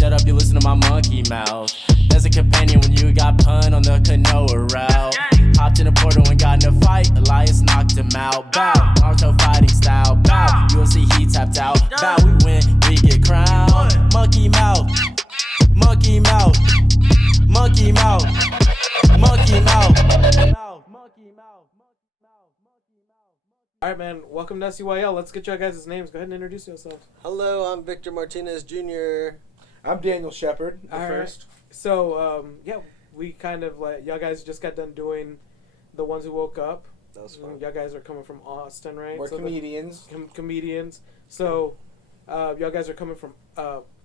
shut up, you listen to my monkey mouth. There's a companion when you got pun on the canoa route. Hopped in a portal and got in a fight, Elias knocked him out. Bow, Naruto fighting style. Bow, UFC he tapped out. Bow, we win, we get crowned. Monkey mouth, monkey mouth, monkey mouth, monkey mouth. Alright, man, welcome to SUYL. Let's get your guys' names. Go ahead and introduce yourselves. Hello, I'm Victor Martinez Jr. I'm Daniel Sheppard, the All right. first. So, we kind of y'all guys just got done doing The Ones Who Woke Up. That was fun. Y'all guys are coming from Austin, right? We're So comedians. Comedians. So, y'all guys are coming from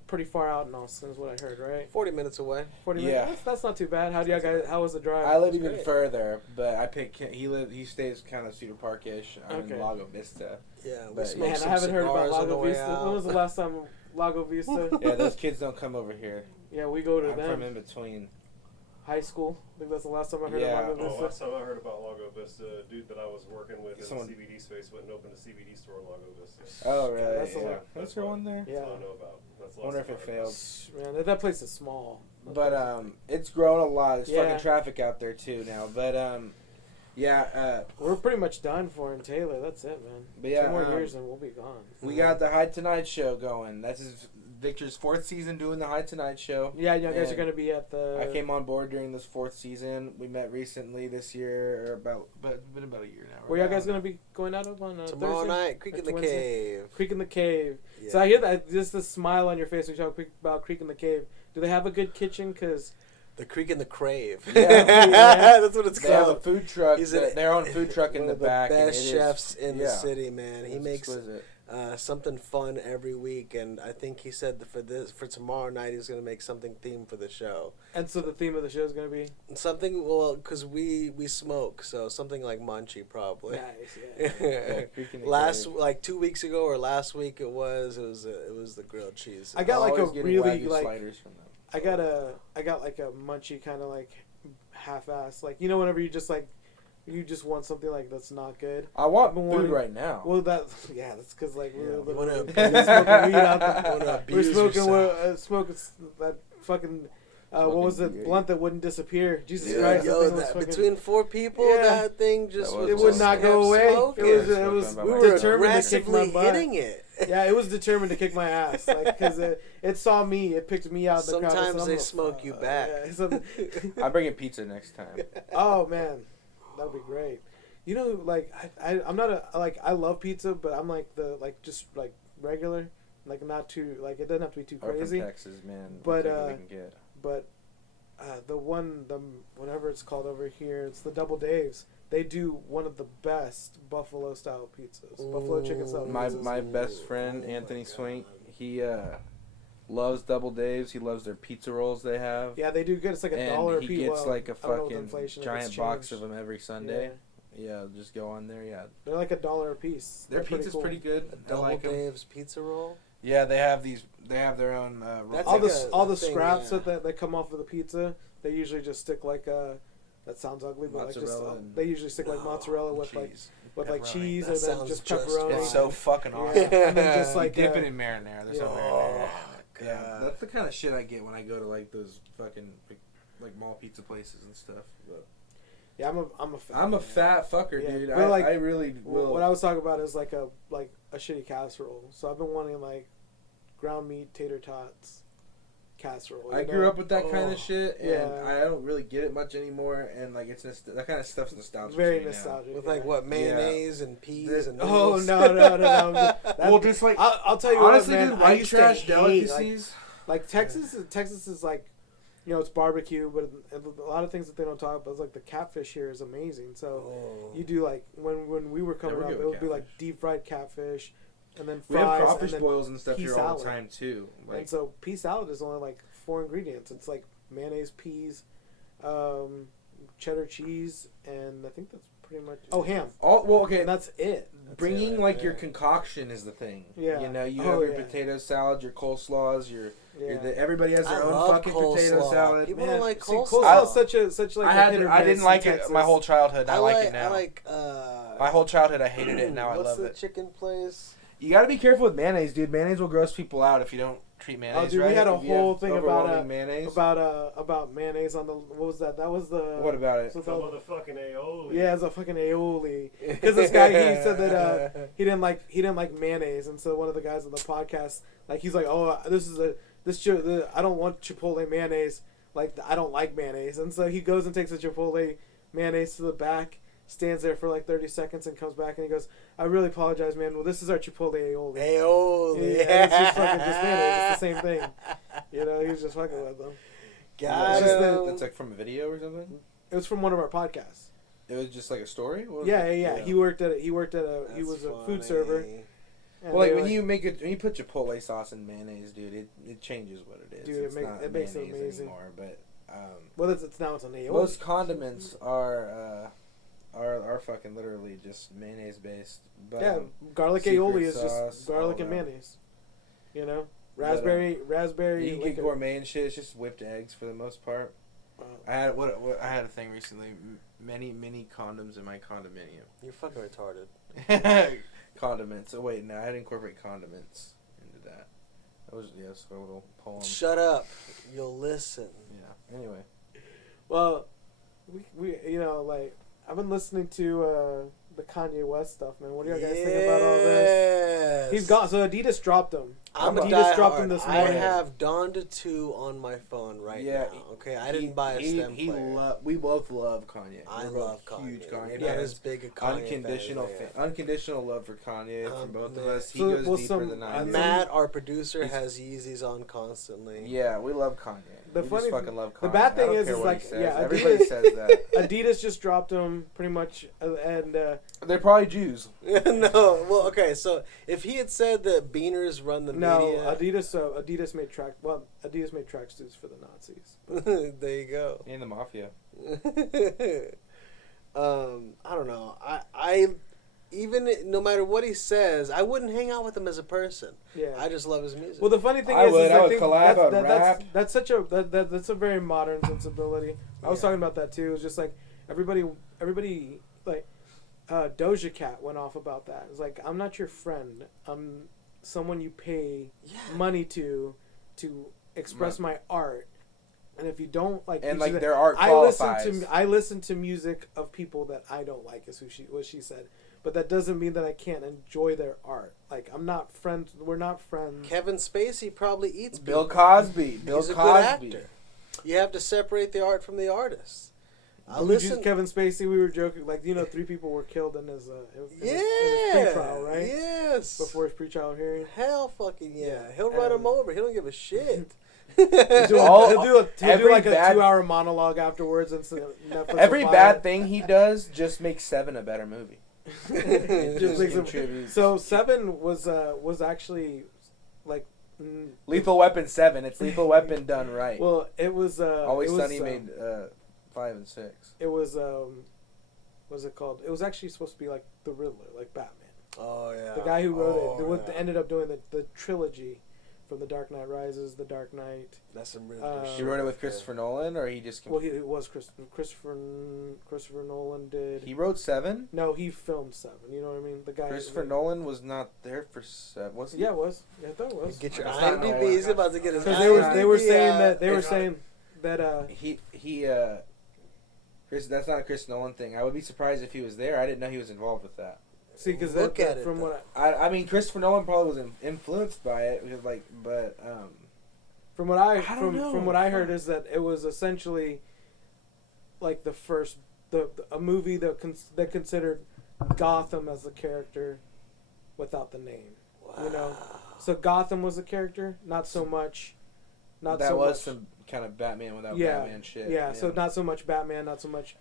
pretty far out in Austin, is what I heard, right? 40 minutes away. 40 Yeah. minutes? That's not too bad. How was the drive? I live even great. further, but I pick. He stays kind of Cedar Park-ish. I'm Okay. in Lago Vista. Yeah, we But, smoked Man, some I haven't heard about cigars on the Lago way Vista. out. When was the last time Lago Vista? Yeah, those kids don't come over here. Yeah, we go to I'm them. from in between. High school. I think that's the last time I heard Yeah. of Lago Oh, Vista. last time I heard about Lago Vista, a dude that I was working with in Someone- the CBD space went and opened a CBD store in Lago Vista. Oh, really? that's a Yeah. lot. That's there one there? Yeah. That's all I know about. That's the I wonder last if it time I heard failed. Man, that place is small. But it's grown a lot. There's Yeah. fucking traffic out there too now. But We're pretty much done for in Taylor. That's it, man. But yeah, 2 more years and we'll be gone. we got the High Tonight show going. That's Victor's 4th season doing the High Tonight show. Yeah, you guys are And going to be at the... I came on board during this 4th season. We met recently this year, but it's been about a year now. Where y'all guys going to be going out of on Tomorrow Thursday? night, Creek Or in the Wednesday? Cave. Creek in the Cave. Yeah. So I hear that, just the smile on your face when you talk about Creek in the Cave. Do they have a good kitchen? Because... The Creek in the Crave. Yeah. That's what it's They have a called. food truck. He's Their own food truck in One the of the back. and best it is- chefs in the yeah. city, man. He It's makes exquisite. something fun every week, and I think he said that for tomorrow night he's going to make something themed for the show. And so the theme of the show is going to be... Something, well, because we smoke, so something like Munchie probably. Nice, yeah. Creek in the Last Cave. like 2 weeks ago or last week it was the grilled cheese. I got I'm like a always getting really Wagyu like... sliders from them. I got like a munchy kind of like half-ass. Like, you know, whenever you just like... You just want something like that's not good. I want I've been food wanting- right now. Well, that's because like we're You literally wanna smoking weed out there. wanna We're abuse smoking yourself. smoking that fucking what was it, Fucking blunt that wouldn't disappear. Jesus Yeah. Christ! Yo, that thing was that, fucking, between 4 people, Yeah. that thing just That was it would just not kept go away. smoking. It Yeah, was smoking we by were myself. determined to kick my aggressively butt. hitting it. Yeah, it was determined to kick my ass. Like because it saw me, it picked me out. In the crowd, Sometimes so they I'm smoke you back. Yeah, so- I'm bringing pizza next time. oh man, that'd be great. You know, like I'm not I love pizza, but I'm like just regular, like not too like it doesn't have to be too Or from crazy. Texas, man. But, We'll take what we can get. But the whatever it's called over here, it's the Double Dave's. They do one of the best buffalo style pizzas, buffalo chicken style My pizzas. my best friend Anthony Swink, he loves Double Dave's. He loves their pizza rolls they have. Yeah, they do good. It's like $1 a And piece. he gets like a I don't know with fucking inflation if giant it's box changed. of them every Sunday. Yeah, just go on there. Yeah, They're like $1 a piece. their They're pizza's cool. pretty good. I Double like 'em. Dave's pizza roll. Yeah, they have these. They have their own. That's All like the a- all a the thing, scraps yeah. that come off of the pizza, they usually just stick like that sounds ugly, but like just Mozzarella and- they usually stick like mozzarella with cheese. like Pepperoni. cheese That and then sounds just just pepperoni. fine. It's so fucking Yeah. awesome. And then just You like dip it in marinara. There's some marinara. Oh, Yeah, God. that's the kind of shit I get when I go to like those fucking like mall pizza places and stuff. But yeah, I'm a fat. I'm a man. fat fucker, Yeah, dude. but, like, I really will. What I was talking about is like a shitty casserole. So I've been wanting like ground meat tater tots casserole. I you grew know? up with that kind Oh, of shit, and yeah. I don't really get it much anymore. And like that kind of stuff's nostalgic. Very to me now. nostalgic. With yeah. like what, mayonnaise and peas and Oh noodles? no! That- Well, just like I'll tell you honestly, what, man. dude, I white used to trash hate, delicacies. like Texas is like, you know, it's barbecue, but a lot of things that they don't talk about is like the catfish here is amazing. So Oh. you do like when we were coming we're up, good it with would be like catfish. deep fried catfish, and then We fries, have crawfish and then boils and stuff pea here all the salad. time too. Like and so pea salad is only like 4 ingredients. It's like mayonnaise, peas, cheddar cheese, and I think that's pretty much ham. okay, And that's it. bringing it, like your yeah. concoction is the thing. Yeah. You know, you Oh, have your yeah. potato salad, your coleslaws, your Yeah. everybody has their I own love fucking potato coleslaw. salad. People Man, don't like see, coleslaw. is such like I a had hit or I miss didn't in like it Texas. my whole childhood. I like it now. I like My whole childhood, I hated it. Now I what's love the it. chicken place? You got to be careful with mayonnaise, dude. Mayonnaise will gross people out if you don't treat mayonnaise dude, right. we had a If you have whole thing overwhelming mayonnaise. about mayonnaise on the what was that? That was the What about it? so Some motherfucking aioli. yeah, it's a fucking aioli. Because this guy he said that he didn't like mayonnaise, and so one of the guys on the podcast he's like, oh, I don't want Chipotle mayonnaise. Like I don't like mayonnaise, and so he goes and takes a Chipotle mayonnaise to the back, stands there for like 30 seconds, and comes back and he goes, I really apologize, man. Well, this is our Chipotle aioli. Aioli. Yeah, it's just fucking just mayonnaise. It's the same thing. You know, he was just fucking with them. Got That's like from a video or something. It was from one of our podcasts. It was just like a story. What was Yeah. it? He worked at he was a food server. And Well, like they when were when you put Chipotle sauce in mayonnaise, dude, it changes what it is. Dude, it's not it makes it mayonnaise amazing. anymore. But well, it's now it's an aioli. most condiments are fucking literally just mayonnaise based. But yeah, garlic secret aioli is sauce, just garlic all and that. mayonnaise. You know, But, raspberry. you can get gourmet and shit. It's just whipped eggs for the most part. I had I had a thing recently. Many condoms in my condominium. You're fucking retarded. Condiments. Oh wait, no, I had to incorporate condiments into that. That was a little poem. Shut up. You'll listen. Yeah. Anyway. Well, we I've been listening to the Kanye West stuff, man. What do you guys think about all this? He's gone. So Adidas dropped him. I'm a Adidas dropped diehard. him this I morning. have Donda 2 on my phone right now. Okay, I didn't buy a stem player. We both love Kanye. I We're love both Kanye. Huge Kanye. Maybe I'm fans. as big a Kanye Unconditional love for Kanye from both of us. He So, goes well, deeper than I do. Matt, our producer, has Yeezys on constantly. Yeah, we love Kanye. The We funny- just fucking love Kanye. the bad I thing don't is care what like, he says. yeah, Everybody Adidas- says that. Adidas just dropped him pretty much, and They're probably Jews. No, well, okay, so if he had said that Beaners run the no, media... Adidas made tracksuits for the Nazis. There you go. And the mafia. I don't know. I even no matter what he says, I wouldn't hang out with him as a person. Yeah. I just love his music. Well, the funny thing I is, would I collab, think I would rap. that's such a that's a very modern sensibility. I was talking about that too. It's just like everybody like Doja Cat went off about that. It's like, I'm not your friend. I'm someone you pay money to express my art. And if you don't like, And she like said, their art qualifies. I listen to music of people that I don't like, is what she said. But that doesn't mean that I can't enjoy their art. Like, I'm not friends. We're not friends. Kevin Spacey probably eats Bill people. Cosby. Bill He's a Cosby. good actor. You have to separate the art from the artist. I listen. Kevin Spacey. We were joking, like, 3 people were killed in his his pre-trial, right? Yes. Before his pre-trial hearing. Hell, fucking yeah. He'll run him over. He don't give a shit. He'll do like a bad- 2-hour monologue afterwards, and so Netflix Every will buy bad it. thing he does just makes Seven a better movie. It just makes him. contributes. So 7 was actually like. Lethal Weapon 7. It's Lethal Weapon done right. Well, it was. Always it was, Sunny made 5 and 6. It was. What's it called? It was actually supposed to be like the Riddler, like Batman. Oh yeah. The guy who wrote it ended up doing the trilogy, from The Dark Knight Rises, The Dark Knight. That's some really good He shit wrote it right with Christopher Nolan, or he just. Well, it was Christopher Nolan did. He wrote 7. No, he filmed 7. You know what I mean? The guy. Christopher Nolan was not there for 7, was he? Yeah, it was. Yeah, I thought it was. Get your That's not IMDb. how He's about to get his. Because IMDb they were saying out. that Chris. That's not a Chris Nolan thing. I would be surprised if he was there. I didn't know he was involved with that. See, because Look at it, from though. what I mean, Christopher Nolan probably was influenced by it because, from what I don't know. from what I heard is that it was essentially like the first a movie that considered Gotham as a character without the name. Wow. You know, so Gotham was a character, not so much. that was some kind of Batman without Batman shit. Yeah, so not so much Batman, not so much.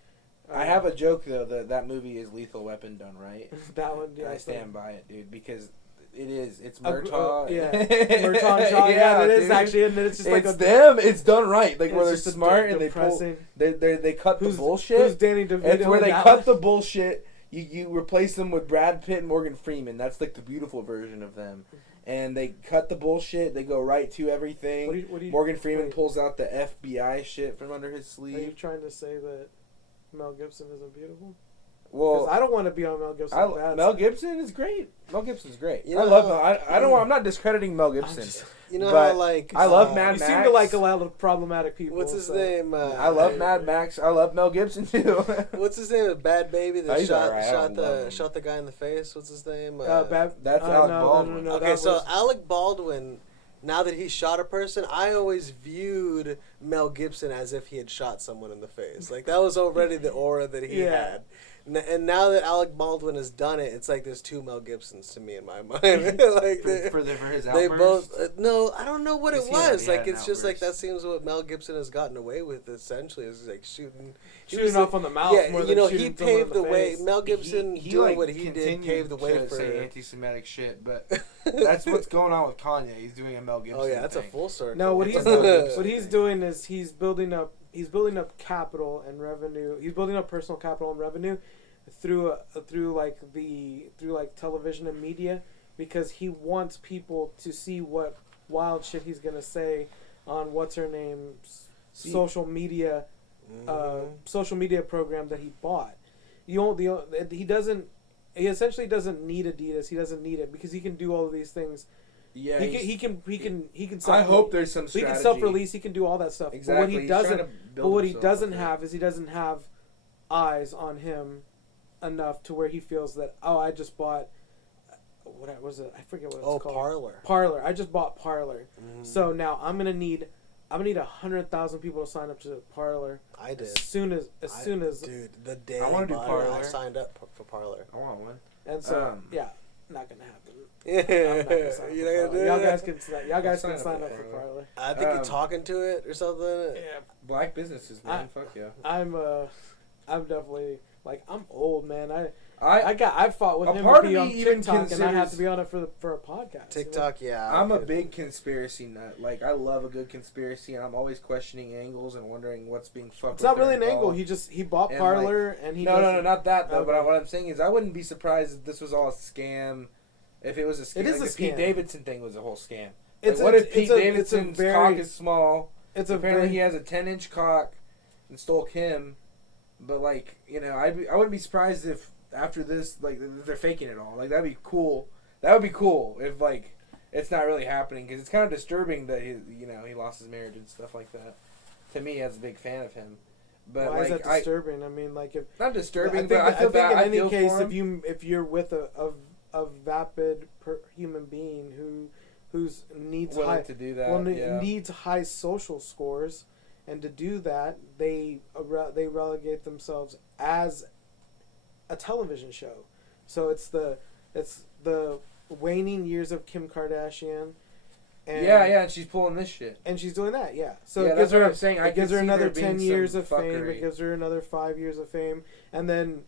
I have a joke though that movie is Lethal Weapon done right. That one. And Yeah, I stand by it, dude, because it is. It's yeah, Murtaugh. Murtaugh Shaw. Yeah, it is dude. actually, and it's just like It's them. It's done right. Like it's where they're just smart and depressing. they cut the Who's bullshit. Danny DeVito? It's where in they that cut one? the bullshit. You replace them with Brad Pitt and Morgan Freeman. That's like the beautiful version of them. And they cut the bullshit. They go right to everything. What do you, Morgan Freeman wait. pulls out the FBI shit from under his Are you sleeve. trying to say that Mel Gibson isn't beautiful? Because I don't want to be on Mel Gibson's bad Mel side. Gibson is great. Mel Gibson's great. You I know love how- Mel. I don't want. I'm not discrediting Mel Gibson. You know But how like I love Mad You Max. seem to like a lot of problematic people. What's his so- name? I love Mad Max. I love Mel Gibson too. What's his name? Bad Baby that He's alright. I shot don't love him. shot the guy in the face. What's his name? That's Alec Baldwin. No, Okay, that so was- Alec Baldwin, now that he shot a person, I always viewed Mel Gibson as if he had shot someone in the face. Like, that was already the aura that he Yeah. had. And now that Alec Baldwin has done it, it's like there's two Mel Gibsons to me in my mind. Like for his they outburst. both no, I don't know what it Because he already was. Like had an it's just like that outburst. seems what Mel Gibson has gotten away with essentially is like shooting. He Shooting was off like- on the mouth Yeah, more you than know, shooting he someone in paved the way. face. Mel Gibson he doing like, what he did continued paved the way to for. say anti-Semitic shit, but that's what's going on with Kanye. He's doing a Mel Gibson. Oh yeah, that's a thing. full circle. No, what It's he's a Mel doing, Gibson what he's thing. doing is he's building up capital and revenue. He's building up personal capital and revenue through television and media, because he wants people to see what wild shit he's gonna say on what's her name's social media program that he bought. He essentially doesn't need Adidas. He doesn't need it because he can do all of these things. Yeah, He can. I hope there's some He strategy. can self-release. He can do all that stuff. Exactly. But what he He's doesn't, trying to but build what he himself doesn't up. have is he doesn't have eyes on him enough to where he feels that I just bought what was it? I forget what it's called. Parlor. Parlor. I just bought Parlor. Mm. So now I'm gonna need 100,000 people to sign up to Parlor. I did. As soon as Dude, the day I wanna do bought it, Parler. I signed up for Parlor. I want one. and so Um, yeah, not gonna happen. Yeah, I'm not gonna sign up you're for not gonna Parler. do Y'all it. guys can sign sign up up for for Parler. Parlor. I think you're talking to it or something. Yeah, Black businesses, man. Fuck yeah. I'm definitely like I'm old, man. I I've fought with A him part to of be me on even TikTok, and I have considers- to be on it for a podcast. TikTok, yeah. I'm a okay. big conspiracy nut. Like, I love a good conspiracy, and I'm always questioning angles and wondering what's being fucked It's with not really or an angle. involved. He bought And, Parlor, and he No, doesn't- not that though. But Okay. what I'm saying is, I wouldn't be surprised if this was all a scam. If it was a scam, It is like a the Pete scam. Davidson thing was a whole scam. It's Like, what if Pete it's a Davidson's very- cock is small? It's a Apparently, very, he has a 10-inch cock and stole Kim. But like, I wouldn't be surprised if after this, like, they're faking it all. Like, that'd be cool. That would be cool if like it's not really happening, because it's kind of disturbing that he lost his marriage and stuff like that. To me, as a big fan of him, but why like, is that disturbing? I mean, like if not disturbing, I but I feel bad. in I any feel case, for him. if you're with a vapid human being who's needs willing high to do that, needs high social scores, and to do that they relegate themselves as a television show. So it's the waning years of Kim Kardashian. And and she's pulling this shit. And she's doing that, yeah. So Yeah, it gives that's what her, I'm saying. I it gives can her see another there being 10 years some of fame. fuckery. It gives her another 5 years of fame, and then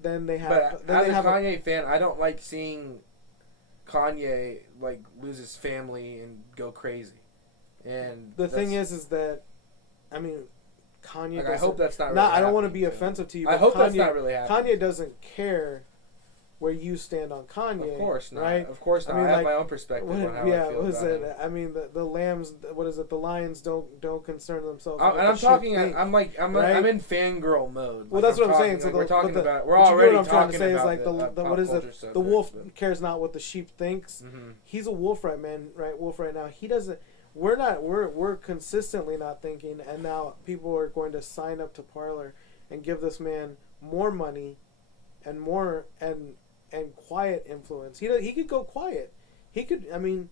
then they have. But then as they a have Kanye fan, I don't like seeing Kanye like lose his family and go crazy. And the thing is that, I mean, Kanye. like, I doesn't- hope that's not. Not, Really I don't want to happening, be so. offensive to you. I but hope Kanye, that's not really happening. Kanye doesn't care where you stand on Kanye. Of course not. Right? Of course not. I mean, I have like, my own perspective on how I feel what is about it? him. I mean, the lambs. What is it? The lions don't concern themselves. And with what I'm the sheep talking. think. I'm right? in fangirl mode. Well, Like, that's what I'm talking, saying. So like, we're talking about. We're but you get already what I'm trying to talking say is about like the pop what is culture it? The subject, wolf but- cares not what the sheep thinks. Mhm. He's a wolf right now. He doesn't. We're consistently not thinking, and now people are going to sign up to Parlor and give this man more money and more and quiet influence. He could go quiet. He could. I mean,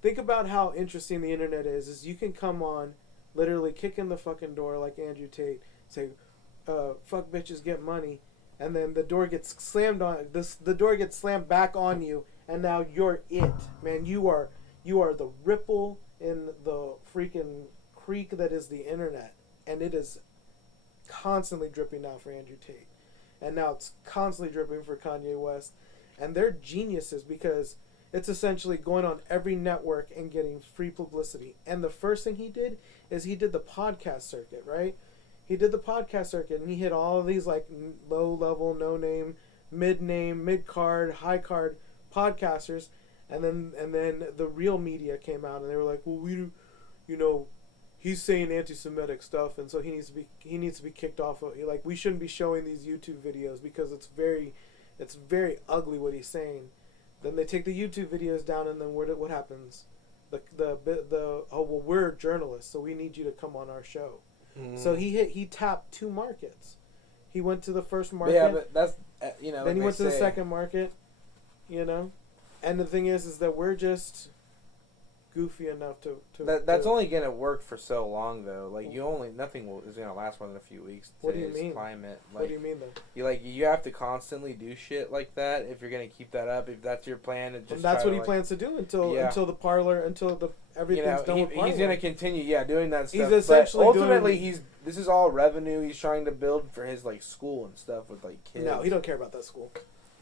think about how interesting the internet is. Is you can come on, literally kick in the fucking door like Andrew Tate, say, "Fuck bitches, get money," and then the door gets slammed on. The door gets slammed back on you, and now you're it, man. You are the ripple in the freaking creek that is the internet, and it is constantly dripping now for Andrew Tate, and now it's constantly dripping for Kanye West, and they're geniuses because it's essentially going on every network and getting free publicity. And the first thing he did is he did the podcast circuit, right? He did the podcast circuit, and he hit all of these like low level, no name, mid card, high card podcasters. And then the real media came out, and they were like, well, he's saying anti-Semitic stuff, and so he needs to be kicked off. Like, we shouldn't be showing these YouTube videos because it's very ugly what he's saying. Then they take the YouTube videos down, and then what happens? Oh, well, we're journalists, so we need you to come on our show. So he tapped 2 markets. He went to the first market. Yeah, but that's Then he went to the second market. And the thing is that we're just goofy enough to that's only gonna work for so long though. Like nothing is gonna last more than a few weeks. What do you mean? Climate. Like, what do you mean though? You have to constantly do shit like that if you're gonna keep that up. If that's your plan, And that's what he plans to do until everything's done with Parler. He's gonna continue, doing that stuff. He's essentially but ultimately this is all revenue. He's trying to build for his like school and stuff with like kids. No, he don't care about that school.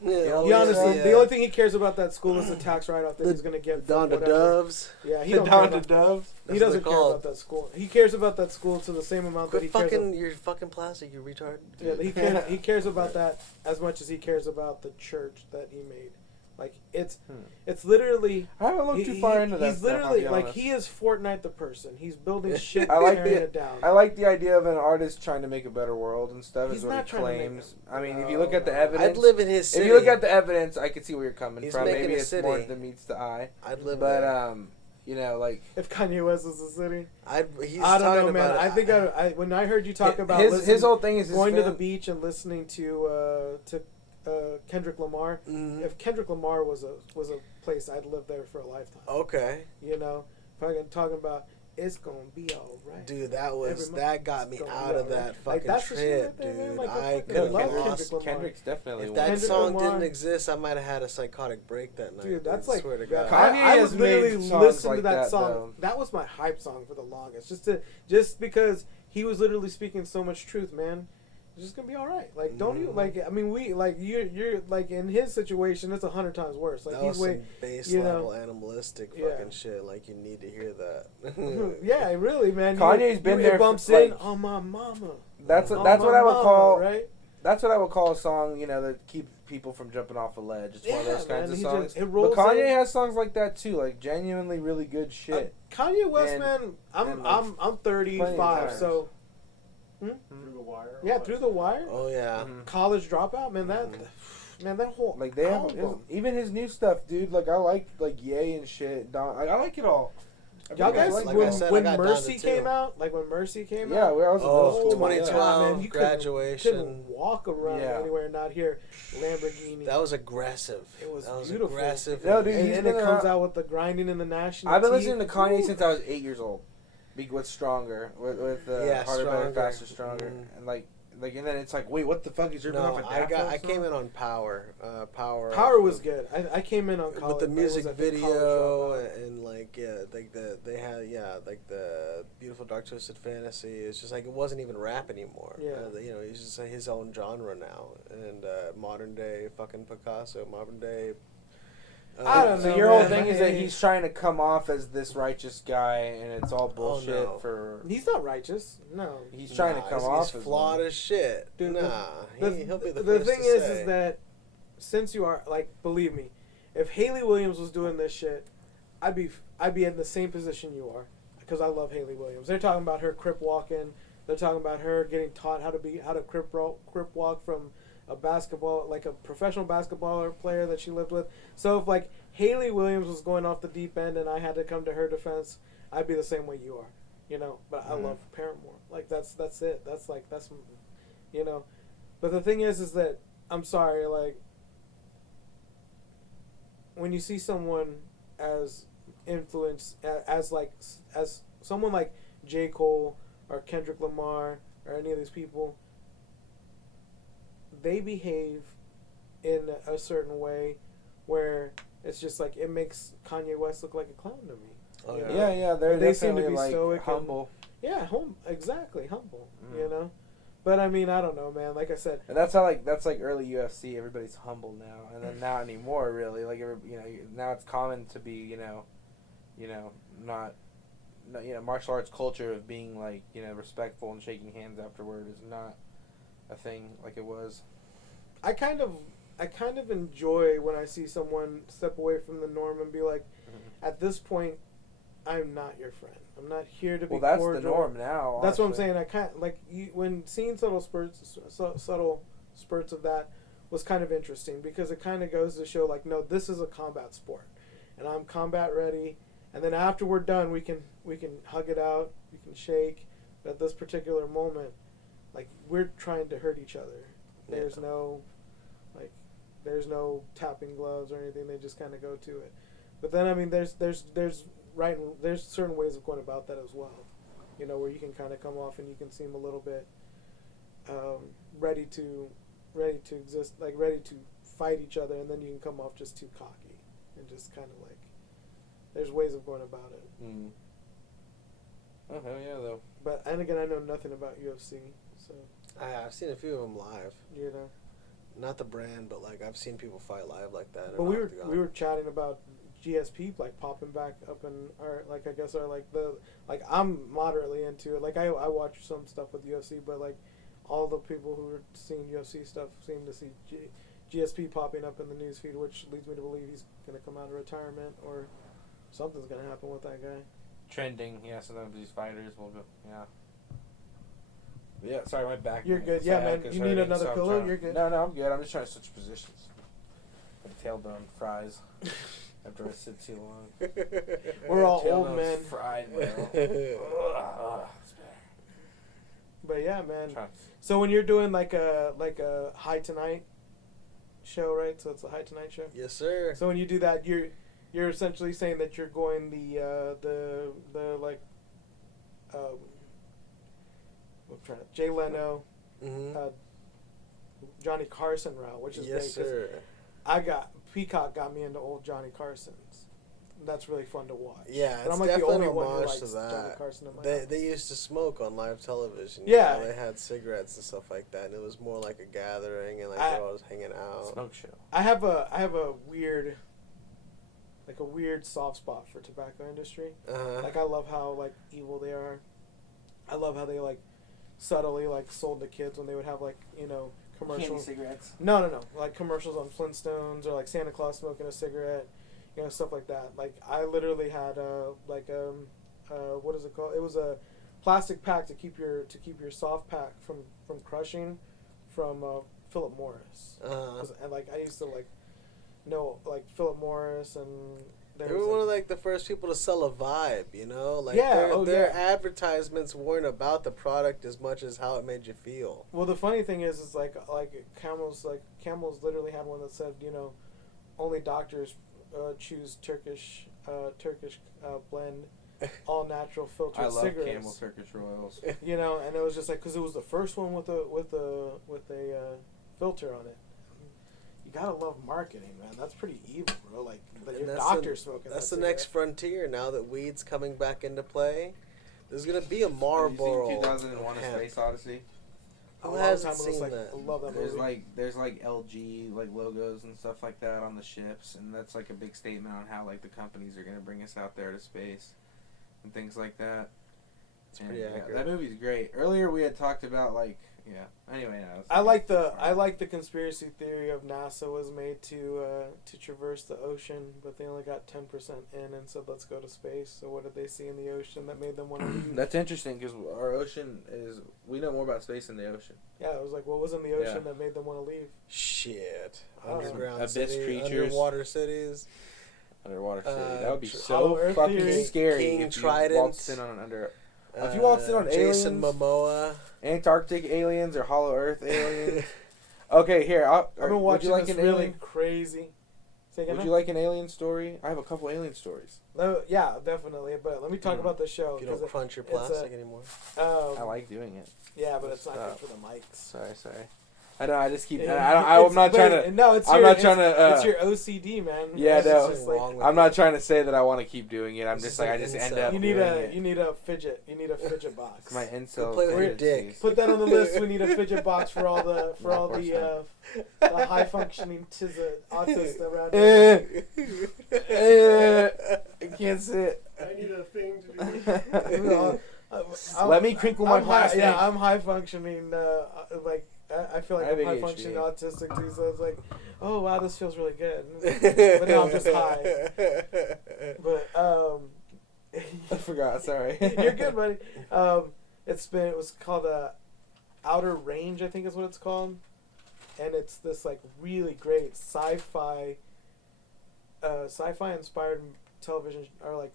Yeah, He honestly, the only thing he cares about that school is the tax write-off that he's going to get. Don to Doves. Yeah, he The don't care Don to about, Doves. He doesn't care about that school. He cares about that school to the same amount that he cares. You're fucking plastic, you retard. Yeah, he cares about that as much as he cares about the church that he made. Like it's literally. I haven't looked too far into that. He's literally like he is Fortnite the person. He's building shit, tearing it down. I like the idea of an artist trying to make a better world and stuff. He's is what not he trying to make claims. I mean, if you look at the evidence, I'd live in his city. If you look at the evidence, I can see where you're coming He's from. making Maybe a it's city. more than meets the eye. I'd live But there. like If Kanye West was a city, He's I don't know, man. about I think when I heard you talk about his whole thing is going to the beach and listening to Kendrick Lamar. If Kendrick Lamar was a place, I'd live there for a lifetime. Okay. Fucking talking about it's gonna be all right. Dude, that got me out of that Like, fucking that's the shit trip, right there, man. dude. Like, I fucking could love have Kendrick lost. Lamar. Kendrick's definitely If one. that Kendrick song Lamar- didn't exist, I might have had a psychotic break that night. Dude, that's I like swear to God. Kanye I has would literally made songs listen like to that song. though. That was my hype song for the longest. Just because he was literally speaking so much truth, man. It's just gonna be all right. Like, don't you like? I mean, you're like in his situation, it's 100 times worse. Like That he's was some base level animalistic fucking shit. Like, you need to hear that. Yeah, really, man. Kanye's been there. It bumps like, in on my mama. That's On what my I would mama, call. right. That's what I would call a song, that keeps people from jumping off a ledge. It's one of those kinds of songs. It But rolls Kanye in. has songs like that too, like genuinely really good shit. Kanye West, And- man. and, I'm 35, times. so Through the Wire. yeah, Through the Wire. Oh, yeah. College Dropout, man. That whole Like they have album. even his new stuff, dude. Like I like Ye and shit. I like it all. Y'all guys, like I when, said, I when got Mercy down to came two. out, like when Mercy came Yeah, out, I was in middle school. 2012, man, you couldn't graduation. walk around Yeah. anywhere and not hear Lamborghini. That was aggressive. It was that was beautiful. aggressive. No, dude, and he's it been comes around- out with the grinding in the national. I've been teeth. listening to Kanye Ooh. since I was 8 years old. With Stronger, with Yeah, Harder, Better, Stronger. Faster, Stronger, and and then it's like, wait, what the fuck is your No, I came in on Power. Power was good. I came in on college. With the music I was at the video college dropout. and they had the Beautiful Dark Twisted Fantasy. It's just like it wasn't even rap anymore. Yeah. He's just like his own genre now, and modern day fucking Picasso, modern day. I don't So know, your whole man. thing is that he's trying to come off as this righteous guy, and it's all bullshit no. for. He's not righteous. No. He's trying to come off He's as flawed one. as shit. Dude, He'll be the the first thing to is say. that since you are like, believe me, if Haley Williams was doing this shit, I'd be in the same position you are, because I love Haley Williams. They're talking about her crip walking. They're talking about her getting taught how to crip walk from a professional basketball player that she lived with. So if like Haley Williams was going off the deep end and I had to come to her defense, I'd be the same way you are, But I love Paramore. Like that's it. That's But the thing is that I'm sorry, like when you see someone as influenced as someone like J. Cole or Kendrick Lamar or any of these people, they behave in a certain way where it's just like it makes Kanye West look like a clown to me. Oh, you know? Yeah, they're They seem to definitely be like stoic and- humble, Yeah, exactly, humble. But I mean, I don't know, man. Like I said, and that's how that's early UFC. Everybody's humble now, and then not anymore. Really, now it's common to be not martial arts culture of being respectful and shaking hands afterward is not a thing like it was. I kind of enjoy when I see someone step away from the norm and be like, at this point, I'm not your friend. I'm not here to be Well, that's cordial. the norm now. That's what I'm honestly. saying. I can't like when seeing subtle spurts of that was kind of interesting because it kind of goes to show like, no, this is a combat sport, and I'm combat ready. And then after we're done, we can hug it out, we can shake. But at this particular moment, like we're trying to hurt each other. There's no tapping gloves or anything. They just kind of go to it. But then I mean, there's certain ways of going about that as well. You know, where you can kind of come off and you can seem a little bit ready to exist, like ready to fight each other, and then you can come off just too cocky and just kind of like. There's ways of going about it. Mm. Oh hell yeah, though. But and again, I know nothing about UFC, so I've seen a few of them live. you know. Not the brand, but like I've seen people fight live like that. But we were chatting about GSP like popping back up in our like I guess our like I'm moderately into it. Like I watch some stuff with UFC, but like all the people who are seeing UFC stuff seem to see GSP popping up in the news feed, which leads me to believe he's gonna come out of retirement or something's gonna happen with that guy. Trending, yeah. Sometimes these fighters will go, yeah. But yeah, sorry, my back. You're good. my Yeah, back man. is You need hurting, another so I'm pillow? trying to- You're good. No, I'm good. I'm just trying to switch positions. Like tailbone fries. After I sit too long. We're all old Tailbone's men. fried, bro. Ugh, it's bad. But yeah, man. Trying- So when you're doing like a High Tonight show, right? So it's a High Tonight show. Yes, sir. So when you do that, you're essentially saying that you're going the like I'm trying to Jay Leno, Mm-hmm. Johnny Carson route, which is Yes, great 'cause sir. Peacock got me into old Johnny Carson's. That's really fun to watch. Yeah, But it's I'm like the definitely only an one who homage likes to Johnny that. Carson in my They house. used to smoke on live television. Yeah. You know, they had cigarettes and stuff like that, and it was more like a gathering, and like I- they're always hanging out. Smoke show. I have a weird soft spot for tobacco industry. Uh-huh. Like I love how like evil they are. I love how they like subtly like sold to kids when they would have like commercials. cigarettes. No, like commercials on Flintstones or like Santa Claus smoking a cigarette, stuff like that. Like I literally had what is it called? It was a plastic pack to keep your soft pack from crushing, from Philip Morris. Uh-huh. And like I used to know Philip Morris and. They were one of like the first people to sell a vibe, you know? Like Yeah, their advertisements weren't about the product as much as how it made you feel. Well, the funny thing is like Camels literally had one that said, only doctors choose Turkish blend, all natural filtered I love cigarettes. Camel Turkish Royals. And it was just like because it was the first one with a filter on it. You gotta love marketing, man. That's pretty evil, bro. Like your doctor's smoking. That's that the next cigarette. frontier now that weed's coming back into play. There's gonna be a Marlboro. Have you seen 2001: A Space Odyssey? A Who long hasn't time ago, seen like, that? I love that movie. There's LG logos and stuff like that on the ships, and that's like a big statement on how like the companies are gonna bring us out there to space and things like that. It's pretty accurate. That movie's great. Earlier we had talked about Anyway, no. I like the conspiracy theory of NASA was made to traverse the ocean, but they only got 10% in and said let's go to space. So what did they see in the ocean that made them want to leave? That's interesting because our ocean we know more about space than the ocean. Yeah, it was like what was in the ocean that made them want to leave? Shit. Oh. Underground Abyss city, creatures. underwater cities. Underwater city. That would be Hollow so Earth fucking theory. scary King if you Trident. walked in on an if you walked in on Jason aliens, Momoa. Antarctic aliens or Hollow Earth aliens. Okay, here. I've been would watching you like this an really alien? crazy. Say again, Would you like an alien story? I have a couple alien stories. yeah, definitely. But let me talk about the show. If you don't 'cause crunch your it's plastic anymore. I like doing it. Yeah, but it's not Stop. good for the mics. Sorry. I know. I just keep. Yeah, I'm not trying to. No, it's I'm your, not trying to. it's your OCD, man. Yeah, It's no. just like- Wrong with I'm you. not trying to say that I want to keep doing it. I'm This just is like an I just end incel. up. you need doing a it. you need a fidget. You need a fidget box. My incel. play with your tendencies. dick. Put that on the list. We need a fidget box for all the No, of course the high functioning autists around here. I can't sit. I need a thing to do. Let me crinkle my I'm high, plastic. yeah, I'm high functioning. I feel like I have I'm high ADHD. functioning autistic too. So it's like, oh wow, this feels really good. But now I'm just high. But I forgot. Sorry. You're good, buddy. It was called Outer Range, I think is what it's called, and it's this like really great sci-fi inspired television or like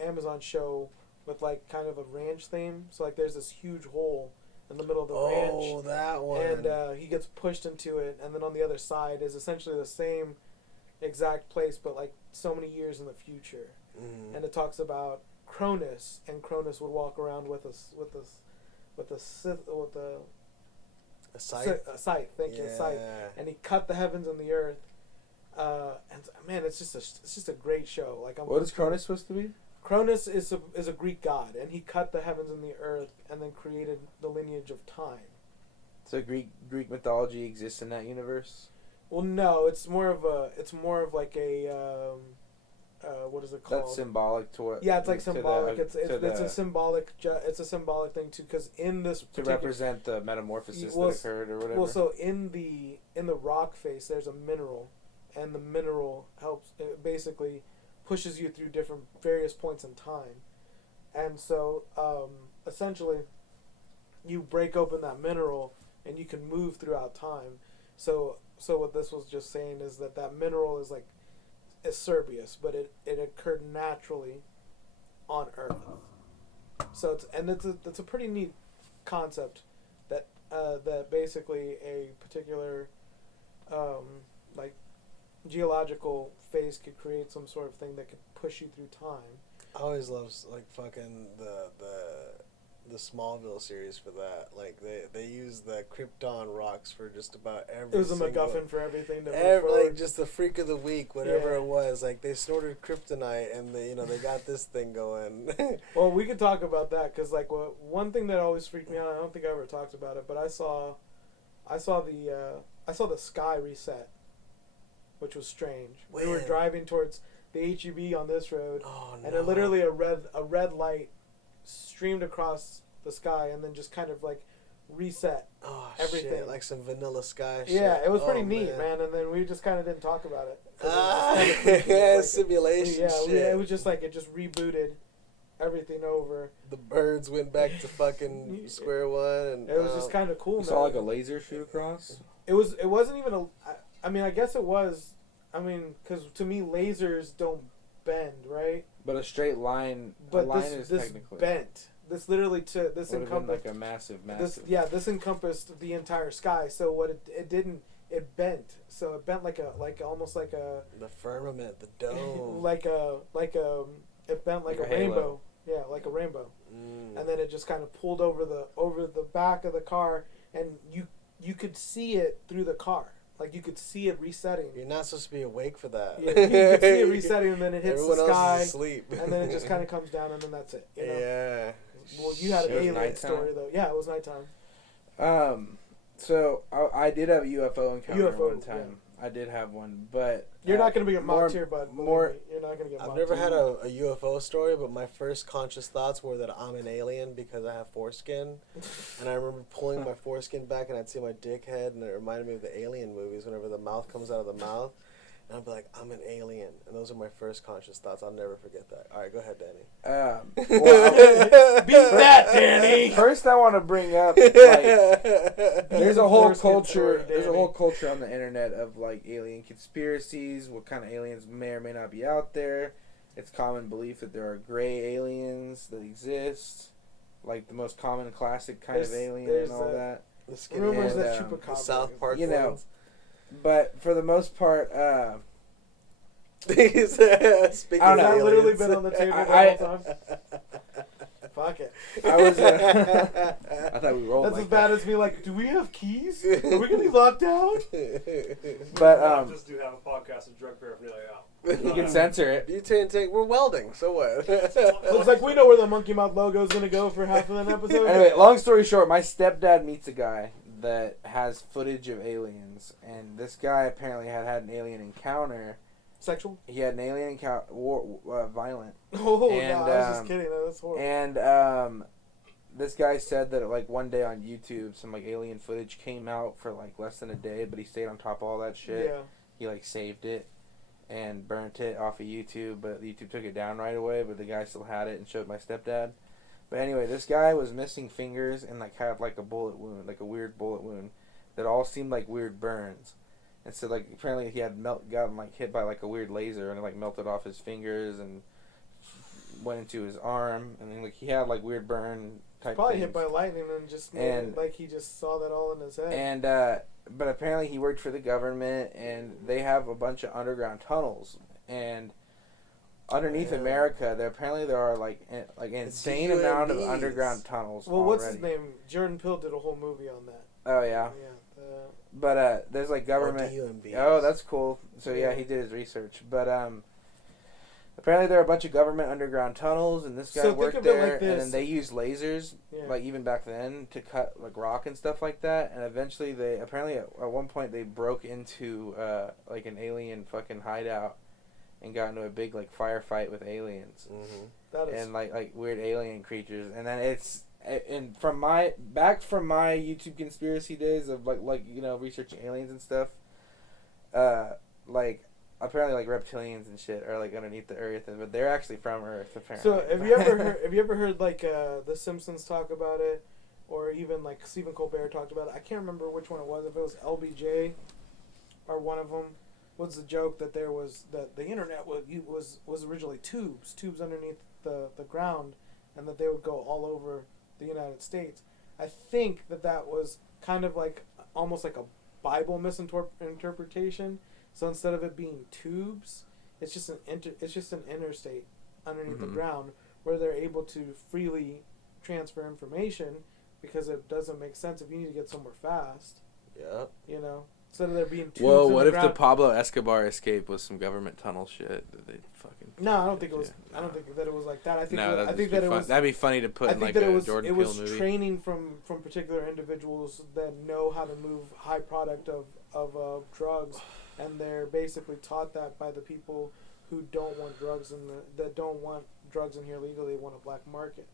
Amazon show with like kind of a ranch theme. So like there's this huge hole in the middle of the ranch. Oh, that one. And he gets pushed into it, and then on the other side is essentially the same exact place, but like so many years in the future. And it talks about Cronus, and Cronus would walk around with a scythe. Thank you, a scythe, and he cut the heavens and the earth. And man, it's just a great show. Like, what is Cronus supposed to be? Cronus is a Greek god, and he cut the heavens and the earth, and then created the lineage of time. So Greek mythology exists in that universe? Well, no, it's more of like a what is it called? That's symbolic to what? Yeah, it's like symbolic. It's a symbolic thing too, because in this to represent the metamorphosis that occurred or whatever. Well, so in the rock face, there's a mineral, and the mineral helps. It basically pushes you through various points in time, and so essentially, you break open that mineral, and you can move throughout time. So what this was just saying is that mineral is like Cerberus, but it occurred naturally on Earth. So it's a pretty neat concept that basically a particular like geological phase could create some sort of thing that could push you through time. I always love like fucking the Smallville series for that. Like they use the Krypton rocks for just about every. It was a MacGuffin for everything. Like just the freak of the week, whatever Yeah. it was. Like they snorted kryptonite, and they got this thing going. Well, we could talk about that because like one thing that always freaked me out. I don't think I ever talked about it, but I saw the sky reset, which was strange. We were When? driving towards the HEB on this road, Oh no! and it literally a red light streamed across the sky and then just kind of like reset. Oh everything. shit! Like some Vanilla Sky. Shit. Yeah, it was pretty Oh, neat, man. And then we just kind of didn't talk about it. 'Cause it was Yeah, kinda creepy. Like, simulation yeah, shit. it was just like it just rebooted everything over. The birds went back to fucking square one, and It was just kind of cool, You man. saw like a laser shoot across? It wasn't even I mean, I guess it was. I mean, because to me, lasers don't bend, right? But a straight line. But a line this is technically bent. This literally this would have been encompassed like a massive. this encompassed the entire sky. So what it didn't, it bent. So it bent almost like a the firmament, the dome. it bent like Like a a halo. rainbow. Yeah, like a rainbow. And then it just kind of pulled over the back of the car, and you could see it through the car. Like you could see it resetting. You're not supposed to be awake for that. Yeah, you could see it resetting, and then it hits Everyone the sky, else is asleep. and then it just kind of comes down, and then that's it. You know? Yeah. Well, you had an It was alien nighttime? story though. Yeah, it was nighttime. So I did have a UFO encounter UFO, one time. I did have one, but You're not gonna be get more- mocked here, bud. more- You're not gonna get mocked. I've never had a UFO story, but my first conscious thoughts were that I'm an alien because I have foreskin. And I remember pulling my foreskin back and I'd see my dick head, and it reminded me of the Alien movies whenever the mouth comes out of the mouth. And I'd be like, I'm an alien. And those are my first conscious thoughts. I'll never forget that. All right, go ahead, Danny. Beat that, Danny. First, I want to bring up like there's a whole Foreskin culture. story, There's a Danny. whole culture on the internet of like alien conspiracies. What kind of aliens may or may not be out there? It's common belief that there are gray aliens that exist, like the most common classic kind of alien there's and all that. The skinny Rumors And, that the the Chupacabra. South Park You know, ones. But for the most part, Speaking I don't of know. I've literally aliens. been on the table the I- whole time. Fuck it. I was. I thought we rolled. That's like as bad that. as me. Like, do we have keys? Are we gonna be locked down? But I just do have a podcast of drug paraphernalia out. you can censor it. Butane tank. We're welding. So what? Looks like we know where the Monkey Mouth logo is gonna go for half of an episode. Anyway, long story short, my stepdad meets a guy that has footage of aliens, and this guy apparently had an alien encounter. Sexual? He had an alien encounter, violent, Oh, And, no, I was just um, kidding. That's horrible. and this guy said that like one day on YouTube, some like alien footage came out for like less than a day, but he stayed on top of all that shit. Yeah. He like saved it, and burnt it off of YouTube, but YouTube took it down right away, but the guy still had it and showed my stepdad. But anyway, this guy was missing fingers and like had like a bullet wound, like a weird bullet wound that all seemed like weird burns. And so like apparently he had gotten like hit by like a weird laser and it like melted off his fingers and went into his arm, and then like he had like weird burn type Probably things. hit by lightning and just made it like he just saw that all in his head. And but apparently he worked for the government, and they have a bunch of underground tunnels, and underneath America, there are like an insane amount of underground tunnels. Well, already. what's his name? Jordan Peele did a whole movie on that. Oh yeah. Yeah. But there's like government. Oh, that's cool. So yeah, he did his research. But apparently there are a bunch of government underground tunnles, and this guy worked there, like and then they used lasers, like even back then, to cut like rock and stuff like that. And eventually they apparently at one point they broke into like an alien fucking hideout and got into a big like firefight with aliens, and like weird alien creatures. And then from my YouTube conspiracy days of like you know researching aliens and stuff, like apparently like reptilians and shit are like underneath the earth, but they're actually from Earth apparently. So have you ever heard like the Simpsons talk about it, or even like Stephen Colbert talked about it? I can't remember which one it was. If it was LBJ or one of them. Was the joke that there was that the internet was originally tubes underneath the ground, and that they would go all over the United States. I think that was kind of like almost like a Bible misinterpretation. So instead of it being tubes, it's just an interstate underneath the ground where they're able to freely transfer information, because it doesn't make sense if you need to get somewhere fast. Yeah. You know. Instead of there being tubes Whoa, what in if the the Pablo Escobar escape was some government tunnel shit that they fucking... No, I don't think it was. I don't think that it was like that. I think that it was. That'd be funny to put in like a Jordan Peele movie. It was training from particular individuals that know how to move high product of drugs, and they're basically taught that by the people who don't want drugs that don't want drugs in here legally. They want a black market.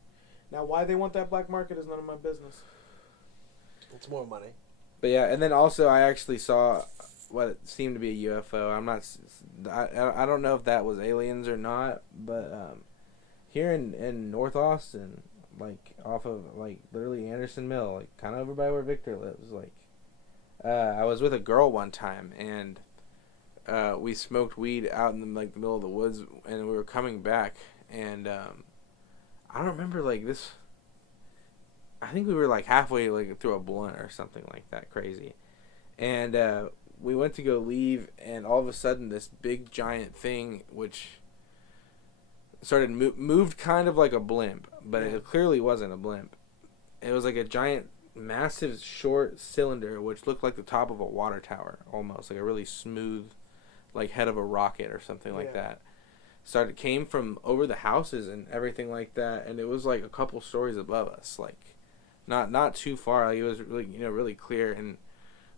Now, why they want that black market is none of my business. It's more money. But yeah, and then also I actually saw what seemed to be a UFO. I don't know if that was aliens or not, but here in North Austin, like off of like literally Anderson Mill, like kind of over by where Victor lives, like I was with a girl one time, and we smoked weed out in the middle of the woods, and we were coming back, and I don't remember like this. I think we were like halfway like through a blunt or something like that crazy, and we went to go leave, and all of a sudden this big giant thing, which started moved kind of like a blimp, but it clearly wasn't a blimp. It was like a giant, massive, short cylinder which looked like the top of a water tower, almost like a really smooth, like head of a rocket or something like that. Came from over the houses and everything like that, and it was like a couple stories above us, like. Not too far. Like, it was really really clear, and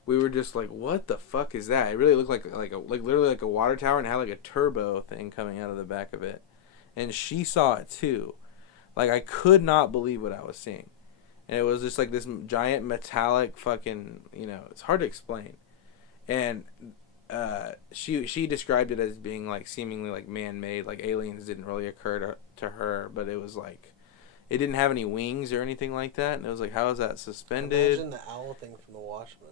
we were just like, "What the fuck is that?" It really looked like literally like a water tower, and it had like a turbo thing coming out of the back of it. And she saw it too. Like, I could not believe what I was seeing, and it was just like this giant metallic fucking it's hard to explain. And she described it as being like seemingly like man-made, like aliens didn't really occur to her, but it was like. It didn't have any wings or anything like that, and it was like, how is that suspended? Imagine the owl thing from The Watchmen.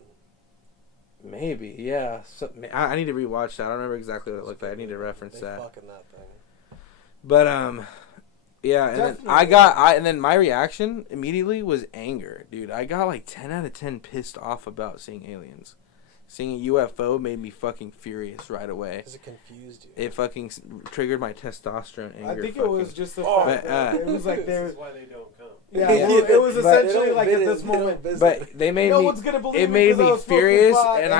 Maybe, yeah. So, I need to rewatch that. I don't remember exactly what it looked like. I need to reference that. Fucking that thing. But yeah, and Definitely. and then my reaction immediately was anger, dude. I got like 10 out of 10 pissed off about seeing aliens. Seeing a UFO made me fucking furious right away. Because it confused you. It fucking triggered my testosterone anger. I think it was just the fact that it was like This is why they don't come. Yeah, well, it was essentially like at this moment. But they made no me. one's gonna believe It made me furious, and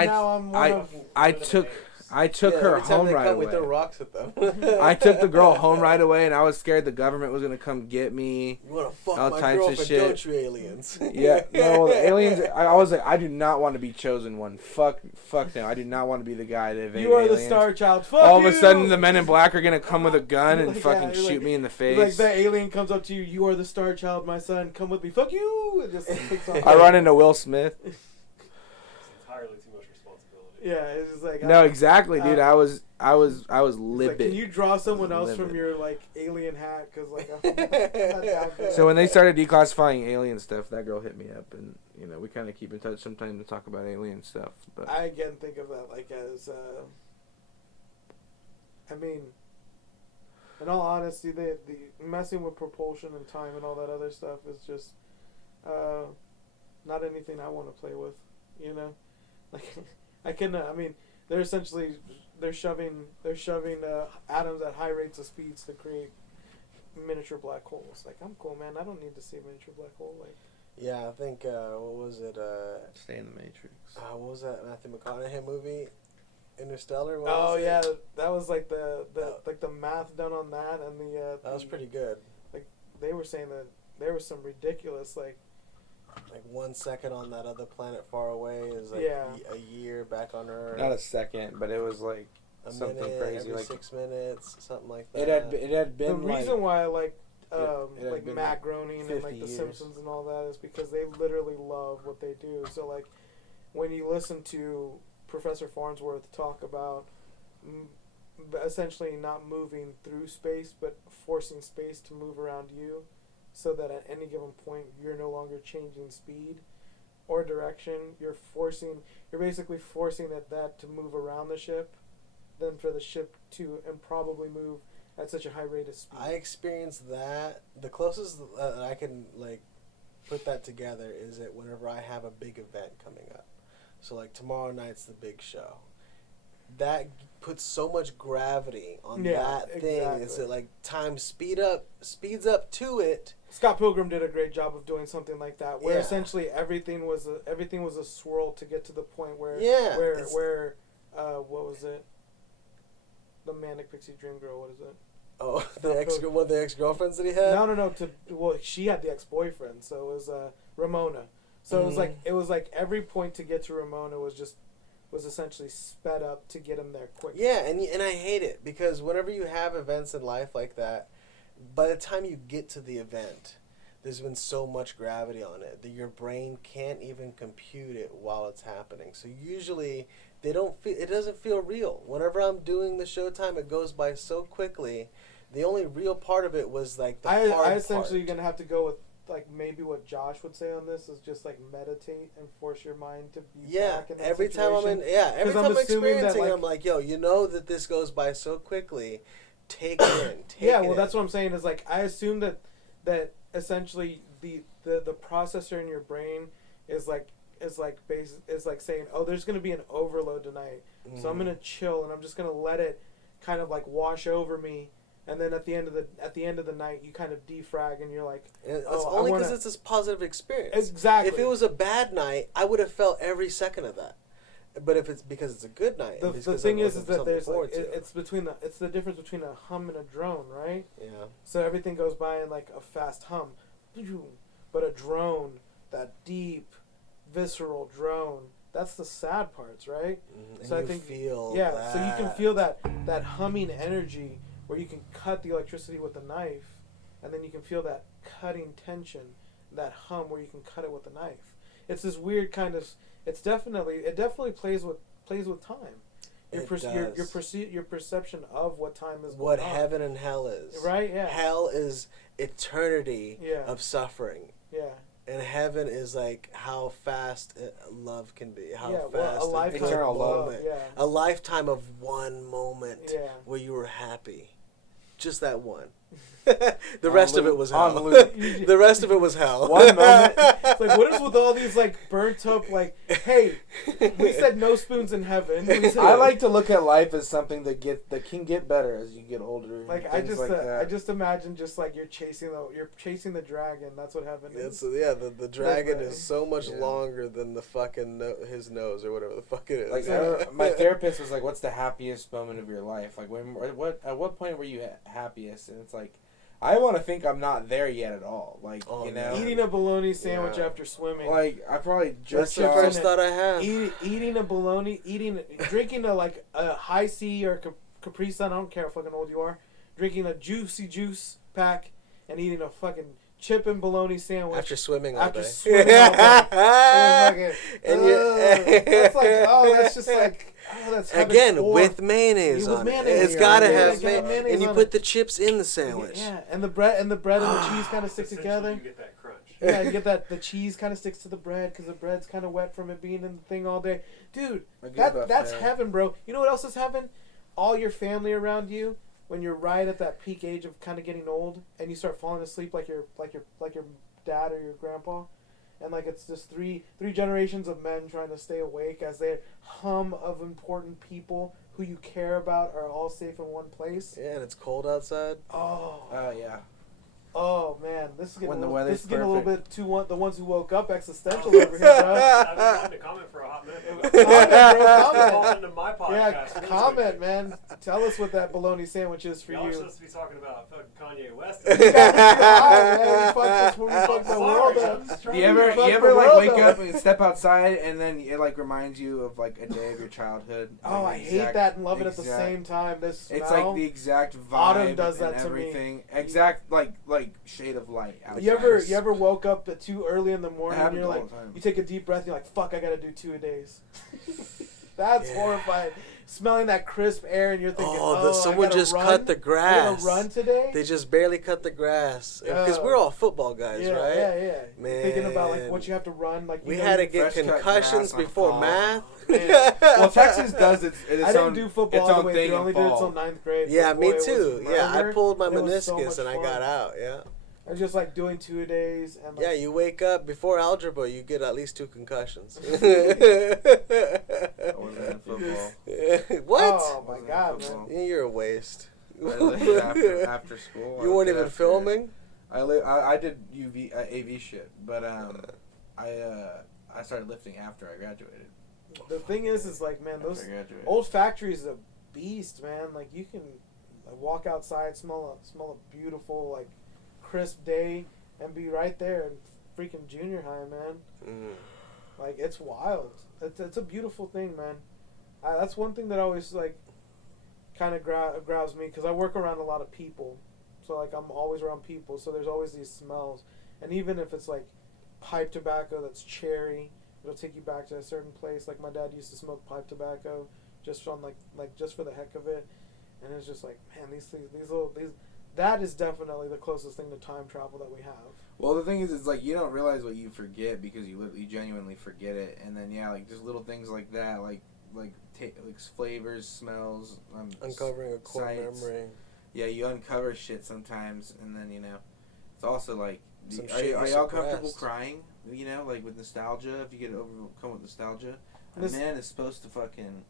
I took her home right away. We throw rocks at them. I took the girl home right away, and I was scared the government was gonna come get me. You wanna fuck all my types of girlfriend, shit. don't you, aliens? Yeah, no, the aliens. I was like, I do not want to be chosen one. Fuck no, I do not want to be the guy that evaded You are aliens. the star child. Fuck All of a you! sudden, the men in black are gonna come with a gun and Like, fucking you're shoot like- me in the face. Like the alien comes up to you. You are the star child, my son. Come with me. Fuck you! It just takes off. I run into Will Smith. It's entirely too much responsibility. Yeah, it's just like No, exactly, dude. I was it's like, livid. can you draw someone else from Livid. your like alien hat? Because like I'm not that good. So when they started declassifying alien stuff, that girl hit me up, and we kind of keep in touch sometimes to talk about alien stuff. But I again think of that like as, I mean, in all honesty, the messing with propulsion and time and all that other stuff is just not anything I want to play with, like I mean, they're shoving atoms at high rates of speeds to create miniature black holes. Like, I'm cool, man. I don't need to see a miniature black hole. Like, Yeah, I think what was it? Stay in the Matrix. What was that Matthew McConaughey movie? Interstellar. What oh was it? yeah, that was like the math done on that, and That was pretty good. They were saying that there was some ridiculous like 1 second on that other planet far away is like Yeah. a year back on Earth. not a second, but it was like a something minute crazy, every like 6 minutes, something like that. it had the been reason why I like it had like been, Matt like, Groening and 50 like The years. Simpsons and all that is because they literally love what they do. So like when you listen to Professor Farnsworth talk about essentially not moving through space but forcing space to move around you, so that at any given point you're no longer changing speed or direction. You're basically forcing that to move around the ship, then for the ship to probably move at such a high rate of speed. I experienced that. The closest I can put that together is that whenever I have a big event coming up, so like tomorrow night's the big show, that puts so much gravity on that thing. Exactly. It's like time speeds up to it. Scott Pilgrim did a great job of doing something like that, where Yeah. essentially everything was a swirl to get to the point where Yeah, where what was it? The Manic Pixie Dream Girl. What is it? Oh, one of the ex-girlfriends that he had. No. She had the ex-boyfriend, so it was Ramona. So it was like every point to get to Ramona was essentially sped up to get him there quick. Yeah, and I hate it because whenever you have events in life like that, by the time you get to the event, there's been so much gravity on it that your brain can't even compute it while it's happening. So usually it doesn't feel real. Whenever I'm doing the showtime, it goes by so quickly. The only real part of it was like the hard I essentially part. gonna have to go with like maybe what Josh would say on this is just like meditate and force your mind to be back in that every time I'm situation. every time I'm assuming that, experiencing it, like- I'm like, yo, you know that this goes by so quickly. Take it in. That's what I'm saying is like I assume that essentially the processor in your brain is like saying, oh, there's gonna be an overload tonight, so I'm gonna chill and I'm just gonna let it kind of like wash over me. And then at the end of the night, you kind of defrag, and you're like, It's "Oh, only I wanna-" because it's this positive experience. Exactly. If it was a bad night, I would have felt every second of that. But if it's because it's a good night, The because thing I'm is looking that for there's something like forward to. it's the difference between a hum and a drone, right? Yeah. So everything goes by in like a fast hum, but a drone, that deep, visceral drone, that's the sad parts, right? And So I you think feel so you can feel that humming energy where you can cut the electricity with a knife, and then you can feel that cutting tension, that hum where you can cut it with a knife. It's this weird kind of. It definitely plays with time. Your perception of what time is. what going on. heaven and hell is. Right. Yeah. Hell is eternity Yeah. of suffering. Yeah. And heaven is like how fast love can be. How Yeah, fast well, a lifetime Eternal of love. love. Yeah. A lifetime of one moment Yeah. where you were happy. Just that one. The rest of it was on hell. loop. The rest of it was hell. One moment. It's like, what is with all these like burnt up like? Hey, we said no spoons in heaven. We said, I like to look at life as something that can get better as you get older. Like things I just imagine just like you're chasing the dragon. That's what heaven is. The dragon Right. is so much Yeah. longer than the fucking his nose or whatever the fuck it is. Like I remember my therapist was like, "What's the happiest moment of your life? Like at what point were you happiest?" And it's like, I want to think I'm not there yet at all. Like Oh, you know, no. Eating a bologna sandwich Yeah. after swimming. like I probably That's just the off. first thought I have. Eating a bologna, drinking a high C or Capri Sun. I don't care how fucking old you are. Drinking a juicy juice pack and eating a fucking chip and bologna sandwich. After swimming all day. Swimming all day. And you- that's like, oh, that's just like, oh, that's heaven Again, for. with mayonnaise With on mayonnaise. it. It's Yeah, gotta yeah, have yeah, mayonnaise. And you on put it. the chips in the sandwich. Yeah, and the bread and the cheese kind of stick Essentially, together. You get that crunch. Yeah, you get that the cheese kind of sticks to the bread because the bread's kind of wet from it being in the thing all day. Dude, that's heaven, bro. You know what else is heaven? All your family around you when you're right at that peak age of kind of getting old and you start falling asleep like your dad or your grandpa. And like it's just three generations of men trying to stay awake as they hum of important people who you care about are all safe in one place. Yeah, and it's cold outside. Oh. Yeah. Oh man, this is getting, When the this weather's is getting a little perfect. bit too the ones who woke up existential over here, bro. I've been wanting to comment for a hot minute. Comment, bro, comment. Call into my podcast. Yeah, for this comment, week. man. Tell us what that bologna sandwich is for Y'all are you. supposed to be talking about fucking Kanye West. We fucked the world up. Do you ever Fuck the like world wake up. up and step outside and then it like reminds you of like a day of your childhood? Oh, Like, I hate that and love it at the exact- same time. This smell. It's like the exact vibe Autumn does that and to me. everything. Exact like shade of light. Outside. You ever woke up at too early in the It morning and happens you're all like, the time. you take a deep breath and you're like, fuck, I gotta do 2 a days. That's horrifying. Smelling that crisp air and you're thinking, Someone I gotta just run. cut the I grass. gotta run today. They just barely cut the grass. Because we're all football guys, yeah, right? yeah. Man. Thinking about like what you have to run. Like We you know, had to you- get fresh cut concussions grass on before fall. math. Man. Well, Texas does its I own. didn't do football its all the own way thing through. I in only did it till fall. 9th grade. Yeah, but me boy, it was too. Yeah, I murder, pulled my and it was so meniscus much and I fun. got out. Yeah. I was just like doing 2 a days and like, Yeah, you wake up before algebra, you get at least 2 concussions. I wasn't in football. What? Oh my Wasn't in god, football. man. You're a waste. I lived after school. I You weren't lived even after- filming? I did AV shit, but I started lifting after I graduated. The thing is like, man, those After I graduated. old factories a beast, man. Like you can walk outside, smell a beautiful like crisp day, and be right there in freaking junior high, man. Mm. Like it's wild. It's a beautiful thing, man. That's one thing that always like kind of grabs me because I work around a lot of people, so like I'm always around people. So there's always these smells, and even if it's like pipe tobacco that's cherry, it'll take you back to a certain place. Like my dad used to smoke pipe tobacco just on like just for the heck of it, and it's just like, man, these that is definitely the closest thing to time travel that we have. Well, the thing is, it's like you don't realize what you forget because you genuinely forget it, and then like just little things like that, like flavors, smells, Uncovering a core sights. memory. Yeah, you uncover shit sometimes, and then it's also like, Some are shit you y'all comfortable suppressed. crying? Like with nostalgia, if you get overcome with nostalgia, a This- man is supposed to fucking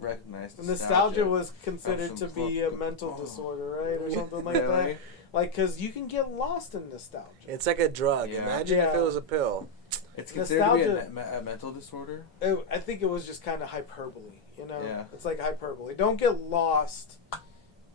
recognize Nostalgia was considered Comes to from be a fuck- mental oh. disorder, right, or something like Really? that. Like, cause you can get lost in nostalgia. It's like a drug. Yeah. Imagine if it Yeah. was a pill. It's considered to be Nostalgia- a mental disorder. I think it was just kind of hyperbole, Yeah. It's like hyperbole. Don't get lost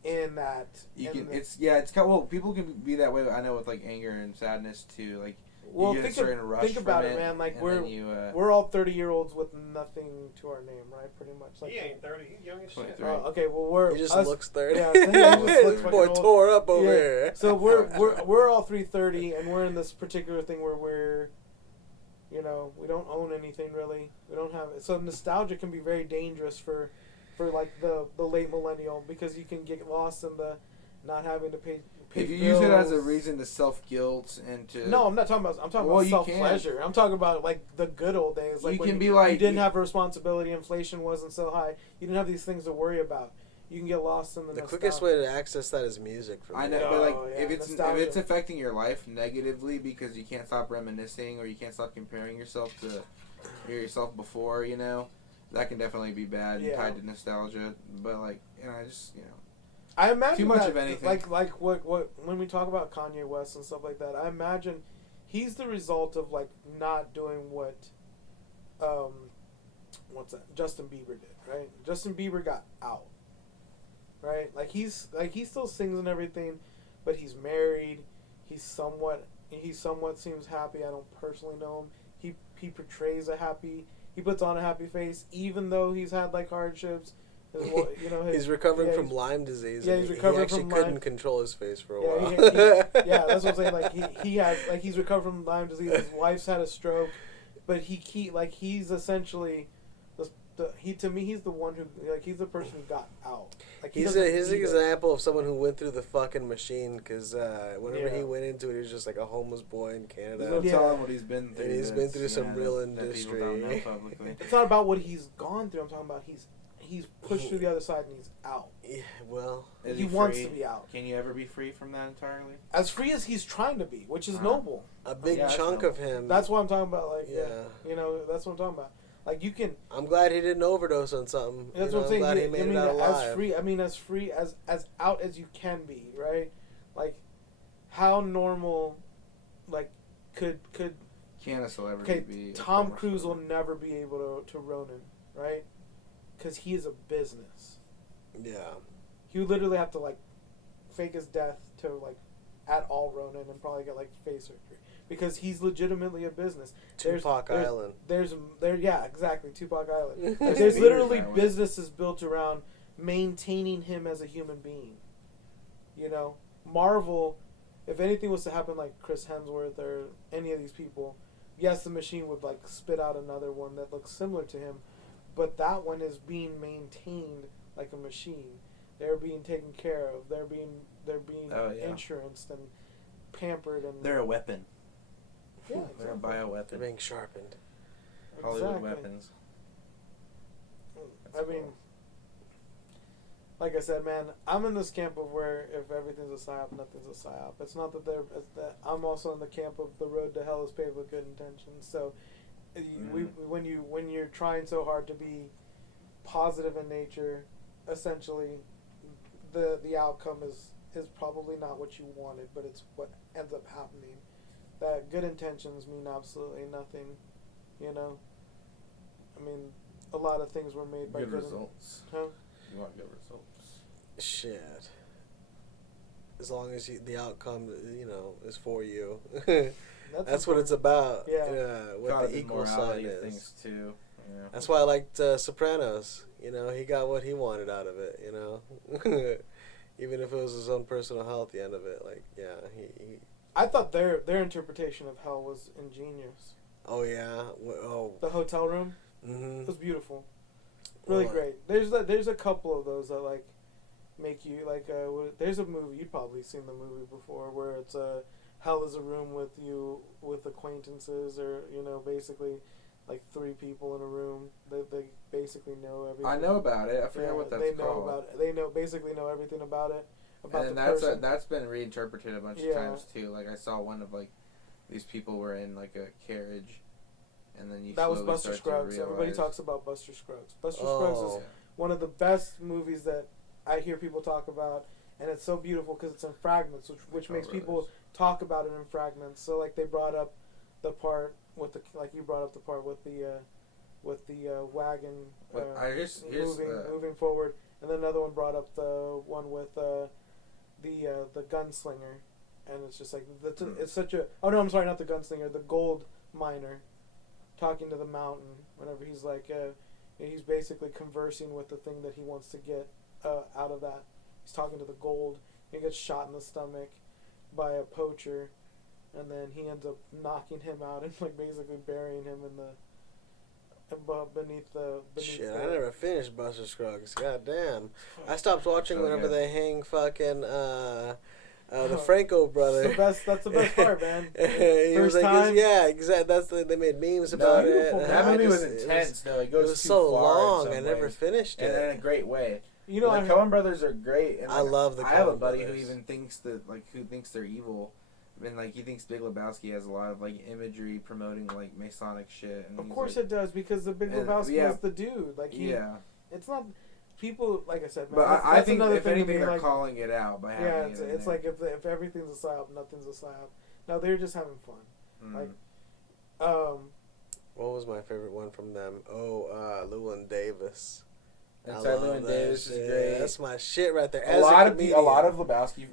in that. You in can. the- It's kind of, well, people can be that way. I know with like anger and sadness too. Like well, you get a think certain rush think about from it, man. Like and we're then you, we're all 30-year-olds with nothing to our name, right? Pretty much. Like He ain't 30. He's young as shit. 23. Oh, okay, well we're He just us- looks 30. Yeah, he just looks This fucking boy old. tore up over Yeah. here. So we're all 330, and we're in this particular thing where we're, we don't own anything really. We don't have it. So nostalgia can be very dangerous for like the late millennial because you can get lost in the not having to pay. if you use it as a bills. reason to self guilt and to No, I'm not talking about. I'm talking Well, about you self can. pleasure. I'm talking about like the good old days. Like You when can be like- you didn't have a responsibility. Inflation wasn't so high. You didn't have these things to worry about. You can get lost in the. The quickest way to access that is music for me. I know, Yeah. but like Oh, yeah, if it's nostalgia. affecting your life negatively because you can't stop reminiscing or you can't stop comparing yourself to yourself before, that can definitely be bad and Yeah. tied to nostalgia. But like, I just I imagine Too much that, of anything. Like what when we talk about Kanye West and stuff like that, I imagine he's the result of like not doing what, what's that? Justin Bieber did, right? Justin Bieber got out, right? Like he still sings and everything, but he's married. He somewhat seems happy. I don't personally know him. He portrays he puts on a happy face, even though he's had like hardships. He's recovering yeah, from Lyme disease. Yeah, and he's he recovering actually from couldn't Lyme. control his face for a Yeah, while. yeah, that's what I'm saying. Like he has, like he's recovered from Lyme disease. His wife's had a stroke, but he's essentially to me he's the one who he's the person who got out. Like He's an example of someone who went through the fucking machine, because whenever he went into it, he was just like a homeless boy in Canada. There's no telling what he's been through. And he's been through some real that people don't know industry. publicly. It's not about what he's gone through. I'm talking about he's pushed through the other side and he's out. Yeah, well, Is He he wants free? to be out. Can you ever be free from that entirely? As free as he's trying to be, which is noble. a big Yeah, that's chunk noble. of him. That's what I'm talking about. Like, Yeah. that's what I'm talking about. Like, you can. I'm glad he didn't overdose on something. That's You what know, I'm saying. I'm glad he made it out alive. As free as out as you can be, right? Like, how normal, like, could Can a celebrity be? a Tom former Cruise will celebrity? never be able to Ronin, right? Because he is a business. Yeah. He would literally have to like fake his death to like at all Ronin and probably get like face surgery because he's legitimately a business. Tupac Island. Yeah, exactly, Tupac Island. Like, There's there's beers literally that way. businesses built around maintaining him as a human being. You know, Marvel, if anything was to happen like Chris Hemsworth or any of these people, yes, the machine would like spit out another one that looks similar to him, but that one is being maintained like a machine. They're being taken care of. They're being Oh, yeah. insuranced and pampered and They're a weapon. yeah, They're a exactly. They're bioweapon. being sharpened. Hollywood Exactly. weapons. I mean, like I said, man, I'm in this camp of where if everything's a psyop, nothing's a psyop. It's not that I'm also in the camp of the road to hell is paved with good intentions. So, when you're trying so hard to be positive in nature, essentially, the outcome is probably not what you wanted, but it's what ends up happening. That good intentions mean absolutely nothing, you know. I mean, a lot of things were made by Good results. Huh? You want good results. Shit. As long as the outcome, is for you. That's what it's about. Yeah. What Gotta the be equal sign morality of is. things too. Yeah. That's why I liked Sopranos. He got what he wanted out of it. Even if it was his own personal health, the end of it. Like, yeah, he I thought their interpretation of hell was ingenious. Oh yeah. The hotel room Mm-hmm. was beautiful, really great. There's a couple of those that like make you like. There's a movie you've probably seen the movie before where it's hell is a room with acquaintances or basically like 3 people in a room. They basically know everything. I know about it. I forget what that's they know called. about it. They basically know everything about it. About And the that's person. that's been reinterpreted a bunch of times too. Like I saw one of like these people were in like a carriage, and then you That was slowly Buster start to Scruggs. Everybody realize- talks about Buster Scruggs. Buster Scruggs is Oh. one of the best movies that I hear people talk about, and it's so beautiful because it's in fragments, which makes people talk about it in fragments. So like they brought up the part with the you brought up the part with the wagon moving forward, and then another one brought up the one with the gunslinger, and it's just like it's such a I'm sorry, not the gunslinger, the gold miner talking to the mountain whenever he's like he's basically conversing with the thing that he wants to get out of that. He's talking to the gold. He gets shot in the stomach by a poacher, and then he ends up knocking him out and like basically burying him in the beneath Shit, the, I never finished Buster Scruggs. God damn. I stopped watching whenever they hang fucking the Franco brother. That's the best part, man. He was First like, time. yeah, exactly. They made memes about it. beautiful, and That I movie was just- intense though. It It goes was too so far in long. some I never ways. finished And in a it. great way. You know, the I Coen Brothers are great. And I love the I have a Coen buddy who Brothers. even thinks that who thinks they're evil. And he thinks Big Lebowski has a lot of imagery promoting Masonic shit. And of he's course like, it does because the Big And, Lebowski yeah. is the dude. yeah. It's not people like I said. Man, But that's I think another if thing to anything, be they're like, calling it out by having yeah, it in it's there. like if everything's a psyop, nothing's a psyop. No, they're just having fun. Mm. Like, What was my favorite one from them? Llewyn Davis. Inside I love Llewyn that Davis is shit. great. That's my shit right there. A As lot a of Lebowski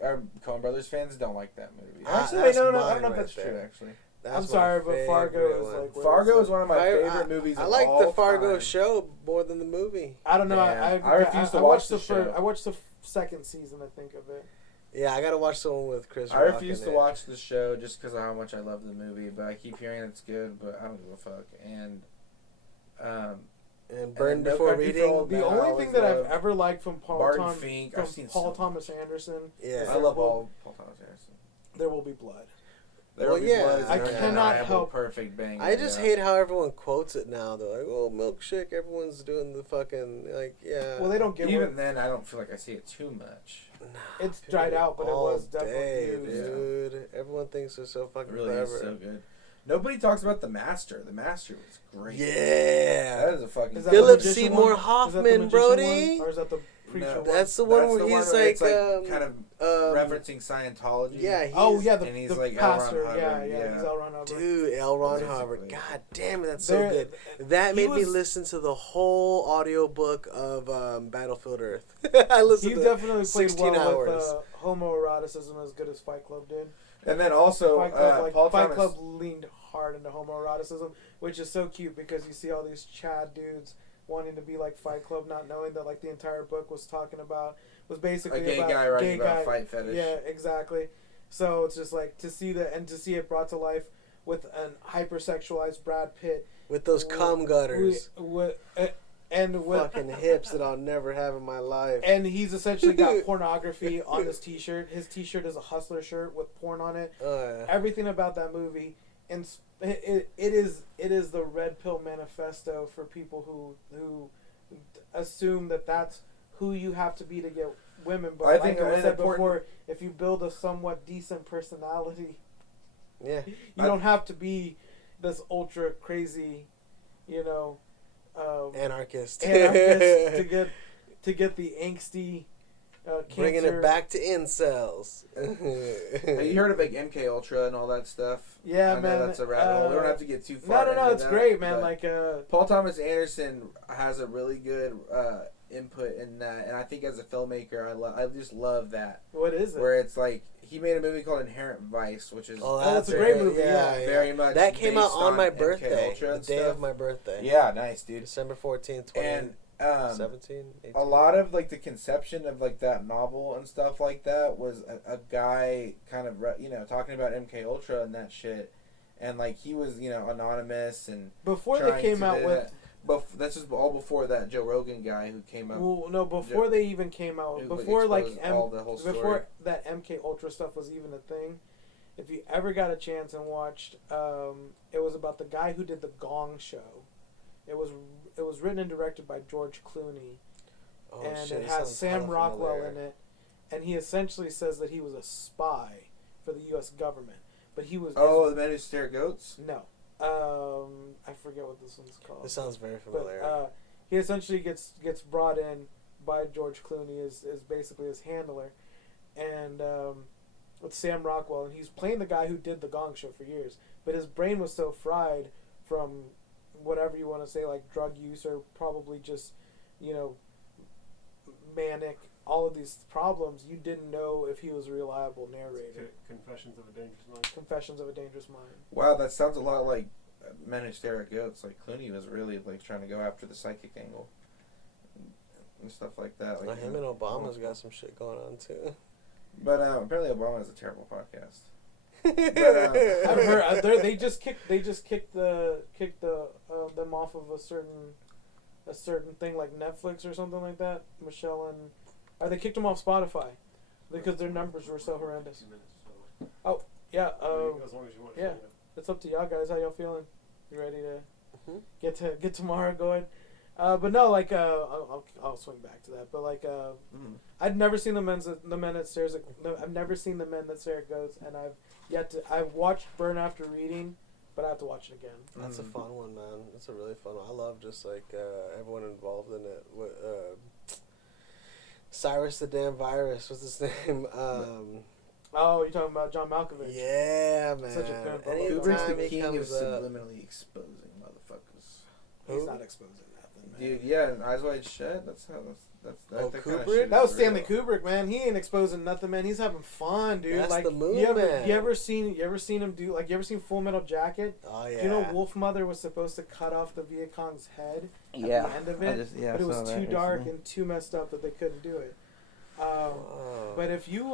Coen Brothers fans don't like that movie. Ah, Actually, that's no, I mine don't know if right that's there. true. Actually, That's I'm my sorry, but Fargo favorite is one. like where Fargo it's is one of my favorite movies I of like all the Fargo time. show more than the movie. I don't know. Man, I refuse to I watch watched the show. I watched the second season, I think, of it. Yeah, I gotta watch the one with Chris I Rock refuse in to it. watch the show just because of how much I love the movie, but I keep hearing it's good, but I don't give a fuck. And And Burn No Before Country for Reading. Old The Men, I only always thing that I've loved. ever liked from Barton Fink, I've seen Paul so Thomas Anderson, Yeah. I love all Paul Thomas Anderson. There Will Be Blood. There Well, Will Be yeah, Blood is I an cannot undeniable help- perfect banger. I just yeah. hate how everyone quotes it now. They're like, "Oh, milkshake." Everyone's doing the fucking like, yeah. Well, they don't give Even then, I don't feel like I see it too much. It's dried out, but it all was definitely day, used. dude. Everyone thinks they're so It fucking really clever. is so good. Nobody talks about The Master. The Master was great. Yeah. That is a fucking. Is that Philip the magician Seymour one? Is that the Hoffman, magician Brody? one? Or is that the preacher No, one? That's the one That's where the he's one where like, it's like kind of referencing Scientology. yeah. He's, Oh yeah, and he's the like L. Ron pastor. Hubbard, Yeah, yeah. he's L. Ron Hubbard. Dude, L. Ron Basically. Hubbard. God damn it, that's so There- good. That he made me was- listen to the whole audiobook of Battlefield Earth. I listened He to definitely played 16 well hours. with homoeroticism as good as Fight Club did. And then also Fight Club, Paul Fight Thomas. Club leaned hard into homoeroticism, which is so cute because you see all these Chad dudes wanting to be like Fight Club, not knowing that like the entire book was basically A gay about guy writing about fight fetish. Yeah, exactly. So it's just like to see it brought to life with an hypersexualized Brad Pitt with those cum gutters. And with Fucking hips that I'll never have in my life. and he's essentially got pornography on his T-shirt. His T-shirt is a Hustler shirt with porn on it. Yeah. Everything about that movie, and it is the red pill manifesto for people who assume that that's who you have to be to get women. But I like think I an said important- before, if you build a somewhat decent personality, Yeah. you don't have to be this ultra crazy, Anarchist. anarchist to get the angsty cancer. Bringing it back to incels. Have you heard of like MK Ultra and all that stuff? Yeah, I know man. that's a rabbit hole. We don't have to get too far. No, into it's that, great, man. but Like, Paul Thomas Anderson has a really good input in that, and I think as a filmmaker, I just love that. what is it? Where it's like he made a movie called Inherent Vice, which is that's a great movie, yeah. very much That came out based on my MK birthday, Ultra the and day stuff. of my birthday. Yeah, nice, dude. December 14th, And 2017. 18. a lot of like the conception of like that novel and stuff like that was a guy kind of talking about MK Ultra and that shit, and like he was anonymous and Before they trying came to out do with, that. This is all before that Joe Rogan guy who came up. well, no, before they even came out, Who, before like exposed all the whole story. before that MK Ultra stuff was even a thing. If you ever got a chance and watched, it was about the guy who did the Gong Show. It was written and directed by George Clooney, Oh, and shit, it he has sounds Sam hella Rockwell familiar. in it, and he essentially says that he was a spy for the U.S. government, but he was The Men Who Stare at Goats. no, I forget what this one's called. This sounds very familiar. But he essentially gets brought in by George Clooney as basically his handler, and with Sam Rockwell, and he's playing the guy who did the Gong Show for years, but his brain was so fried from whatever you want to say, like drug use or probably just manic, all of these problems, you didn't know if he was a reliable narrator. Confessions of a Dangerous Mind. Confessions of a Dangerous Mind. Wow, that sounds a lot like Men Who Stare at Goats. Like Clooney was really like trying to go after the psychic angle and stuff like that. Like Him and Obama's got some shit going on too. But apparently Obama has a terrible podcast. I've heard they just kicked them off of a certain thing like Netflix or something like that. Michelle and they kicked them off Spotify because their numbers were so horrendous. Yeah, As long as you want. yeah. It's up to y'all guys. How y'all feeling? You ready to Mhm. get tomorrow going? But no, like I'll swing back to that. But like I'd never seen the men that stares at. I've never seen the Men That Stare at Goats, and I've watched Burn After Reading, but I have to watch it again. That's a fun one, man. That's a really fun one. I love just like everyone involved in it. Cyrus the Damn Virus. What's his name? Oh, you're talking about John Malkovich. Yeah, man. Such a pimp. Kubrick's Anytime the he king of comes up, subliminally exposing motherfuckers. He's Who? not exposing nothing, man. Dude, yeah, and Eyes Wide Shut. That's Oh, the kind of Kubrick? shit That was is Stanley real. Kubrick, man. He ain't exposing nothing, man. He's having fun, dude. That's like the moon you ever, man. You ever seen him do like you ever seen Full Metal Jacket? Oh yeah. Do you know Wolfmother was supposed to cut off the Viet Cong's head at the end of it, but it was too dark and too messed up that they couldn't do it. Oh. But if you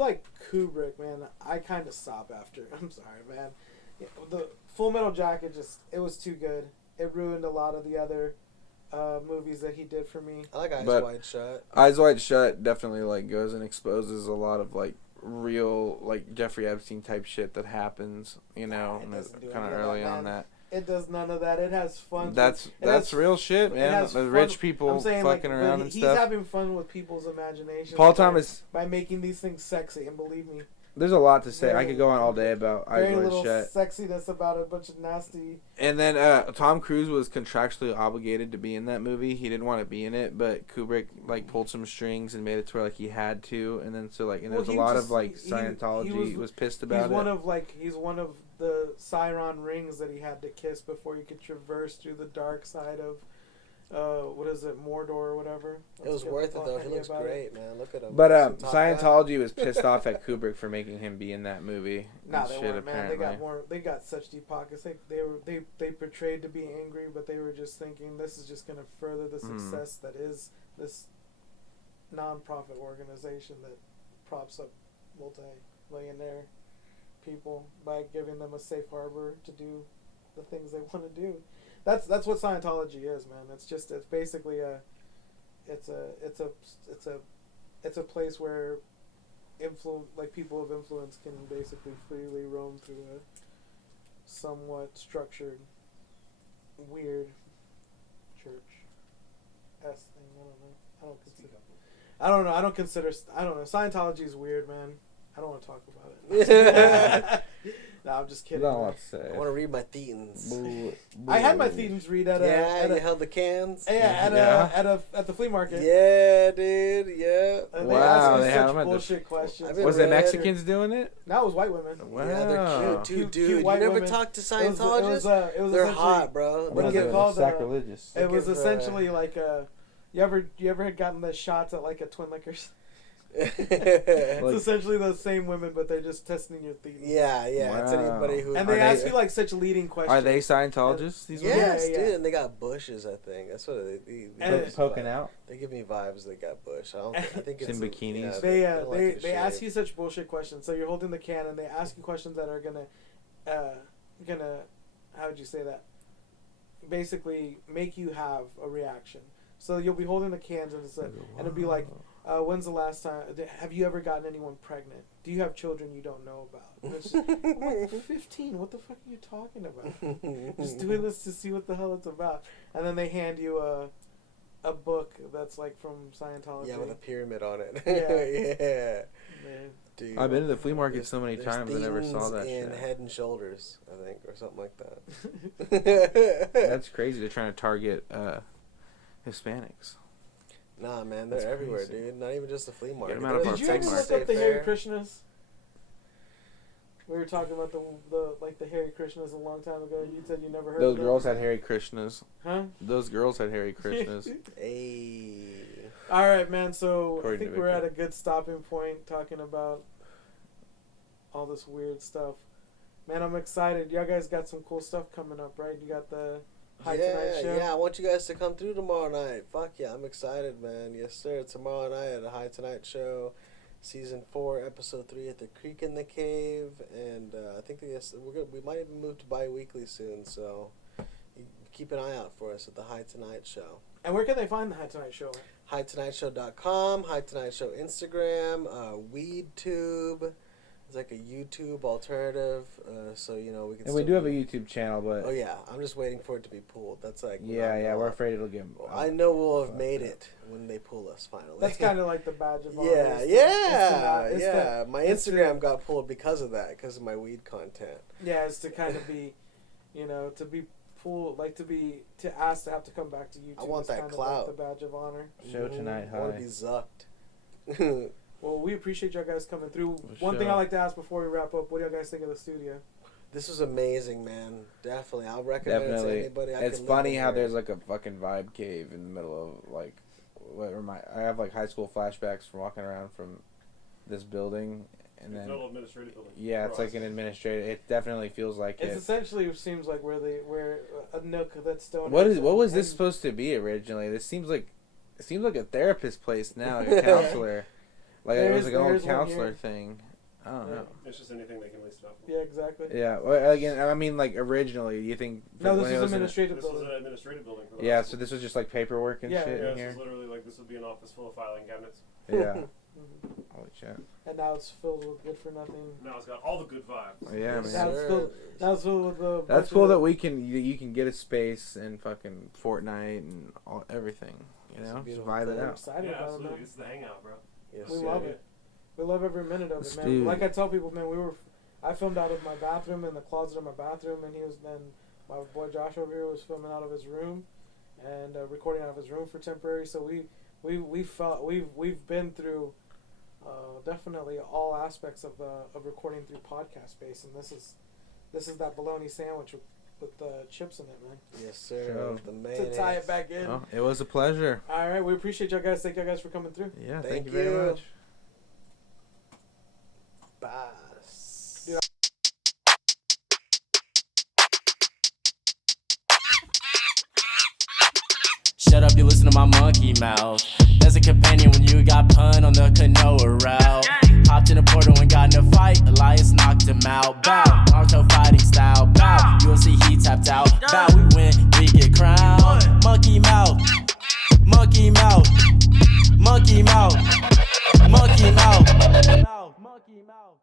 like Kubrick, man, I kind of stop after. I'm sorry, man. The Full Metal Jacket it was too good. It ruined a lot of the other movies that he did for me. I like Eyes But- Wide Shut. Eyes Wide Shut definitely like goes and exposes a lot of like real like Jeffrey Epstein type shit that happens, you know, It doesn't do kind of any of that, early on man. that. It does none of that. It has fun. That's It has- real shit, it man. has The fun- rich people I'm saying, fucking like, around but and he's stuff. having fun with people's imaginations. Paul by- Thomas, by making these things sexy, and believe me, there's a lot to say. I Very- could go on all day about Eyes very Wide little Shut. sexiness about a bunch of nasty. And then Tom Cruise was contractually obligated to be in that movie. He didn't want to be in it, but Kubrick like pulled some strings and made it to where like he had to. And then so like and Well, there's a he lot just- of like he Scientology was pissed about He's it. one of the Siron rings that he had to kiss before he could traverse through the dark side of, what is it, Mordor or whatever. It was Let's worth get it though. He Kenny looks about it. great, man. Look at him. But Some Top Gun. Scientology was pissed off at Kubrick for making him be in that movie. Nah, and they shit, weren't, man. They apparently. got more. They got such deep pockets. They portrayed to be angry, but they were just thinking this is just going to further the Mhm. success that is this non-profit organization that props up multi-millionaire people by giving them a safe harbor to do the things they want to do. That's what Scientology is, man. It's basically it's a place where people of influence can basically freely roam through a somewhat structured, weird church thing. I don't know. Scientology is weird, man. I don't want to talk about it. No, I'm just kidding. Not a man. lot to say. I want to read my Thetans. I had my Thetans read at You a held the cans. at the flea market. Yeah, dude. Yeah. And Wow, they they asked had me them such at the- bullshit questions. I've been Was it red. Mexicans doing it? Now it was white women. Wow. Yeah, they're cute too, Cute dude. white You never women. talked to It Scientologists? was They're essentially- hot, bro. What is They it give- called? Sacrilegious. It was give, essentially like you ever had gotten the shots at like a Twin Liquors? yeah, It's essentially the same women, but they're just testing your Thetans. yeah. It's Wow. anybody who. And Are they they- ask you like such leading questions. Are they Scientologists? These women? Yes, Yeah. dude, and they got bushes. I think that's what they And- Poking out. They give me vibes. They got bush. I think It's it's in bikinis. Yeah, They don't like it they ask shaved. you such bullshit questions. So you're holding the can, and they ask you questions that are gonna how would you say that? Basically, make you have a reaction. So you'll be holding the cans, and it'll be like, when's the last time? Have you ever gotten anyone pregnant? Do you have children you don't know about? And it's just, I'm like, 15. What the fuck are you talking about? Just doing this to see what the hell it's about. And then they hand you a book that's like from Scientology. Yeah, with a pyramid on it. Yeah. Yeah. Man. Dude, I've been to the flea market there's- so many there's times I never saw Thetans that in shit. Head and Shoulders, I think, or something like that. That's crazy. They're trying to target Hispanics. Nah, man, they're That's everywhere, crazy. dude. Not even just the flea market. them out of They're our Did the you ever flea look market. up the State Hare Fair. Krishnas? We were talking about the Hare Krishnas a long time ago. You said you never heard Those of them. girls had hairy Krishnas. Huh? Those girls had hairy Krishnas. Hey. All right, man. So According I think to we're at Victor. a good stopping point talking about all this weird stuff. Man, I'm excited. Y'all guys got some cool stuff coming up, right? You got the High Tonight show. Yeah, I want you guys to come through tomorrow night. Fuck yeah, I'm excited, man. Yes, sir. Tomorrow night at the High Tonight show, season 4, episode 3 at the Creek in the Cave, and I think we might even move to bi-weekly soon. So you keep an eye out for us at the High Tonight show. And where can they find the High Tonight show? HighTonightShow.com, High Tonight Show Instagram, WeedTube. It's like a YouTube alternative, so we can. And we still do have a be- YouTube channel, but Oh yeah, I'm just waiting for it to be pulled. That's like yeah, we're afraid it'll get. I know we'll have made it when they pull us finally. That's kind of like the badge of honor. yeah, It's yeah. My it's the- Instagram got pulled because of that, because of my weed content. Yeah, it's to kind of be, to be pulled, like to ask to have to come back to YouTube. I want is that kind of clout. like the badge of honor. Show tonight, I want hi. to be zucked. Well, we appreciate y'all guys coming through. For One thing I sure. like to ask before we wrap up, what do y'all guys think of the studio? This was amazing, man. Definitely, I'll recommend it to Definitely. anybody. It's funny how there's like a fucking vibe cave in the middle of like I have like high school flashbacks from walking around from this building, and then Total administrative building. yeah, it's like an administrative. It definitely feels like It's it. essentially seems like where a nook that's still. What was this supposed to be originally? It seems like a therapist place now, like a counselor. Like it was like an old counselor thing. I don't know. It's just anything they can lease it out for. Yeah, exactly. Yeah. Well, again, I mean, like originally, you think? No, this when it is was administrative This was building. an administrative building for the Yeah. hospital. So this was just like paperwork and Yeah. shit Yeah, in this here. is literally like this would be an office full of filing cabinets. Yeah. Mhm. Holy shit. And now it's filled with good for nothing. Now it's got all the good vibes. Yeah, Yes, man. sir. Now it's filled with the. That's cool that you can get a space in fucking Fortnite and everything. You It's a know, just beautiful vibe it thing. I'm out. excited Yeah, about it, absolutely. man. This is the hangout, bro. Yes, We sir. love it. We love every minute of Let's it, man. do Like it. I tell people, man, I filmed out of my bathroom, in the closet of my bathroom, and my boy Josh over here was filming out of his room, and recording out of his room for temporary. So we've been through definitely all aspects of recording through podcast space, and this is that bologna sandwich with the chips in it, man. Yes, sir. Sure. With the To mayonnaise. tie it back in. Oh, it was a pleasure. All right, we appreciate y'all guys. Thank y'all guys for coming through. Yeah, Thank thank you very you. much. Bass. Yeah. Shut up, you listen to my monkey mouth. There's a companion when you got pun on the canoa route. Hopped in a portal and got in a fight. Elias knocked him out. Bow, Naruto fighting style. Bow, UFC he tapped out. Bow, we win, we get crowned. Monkey mouth, monkey mouth, monkey mouth, monkey mouth, monkey mouth.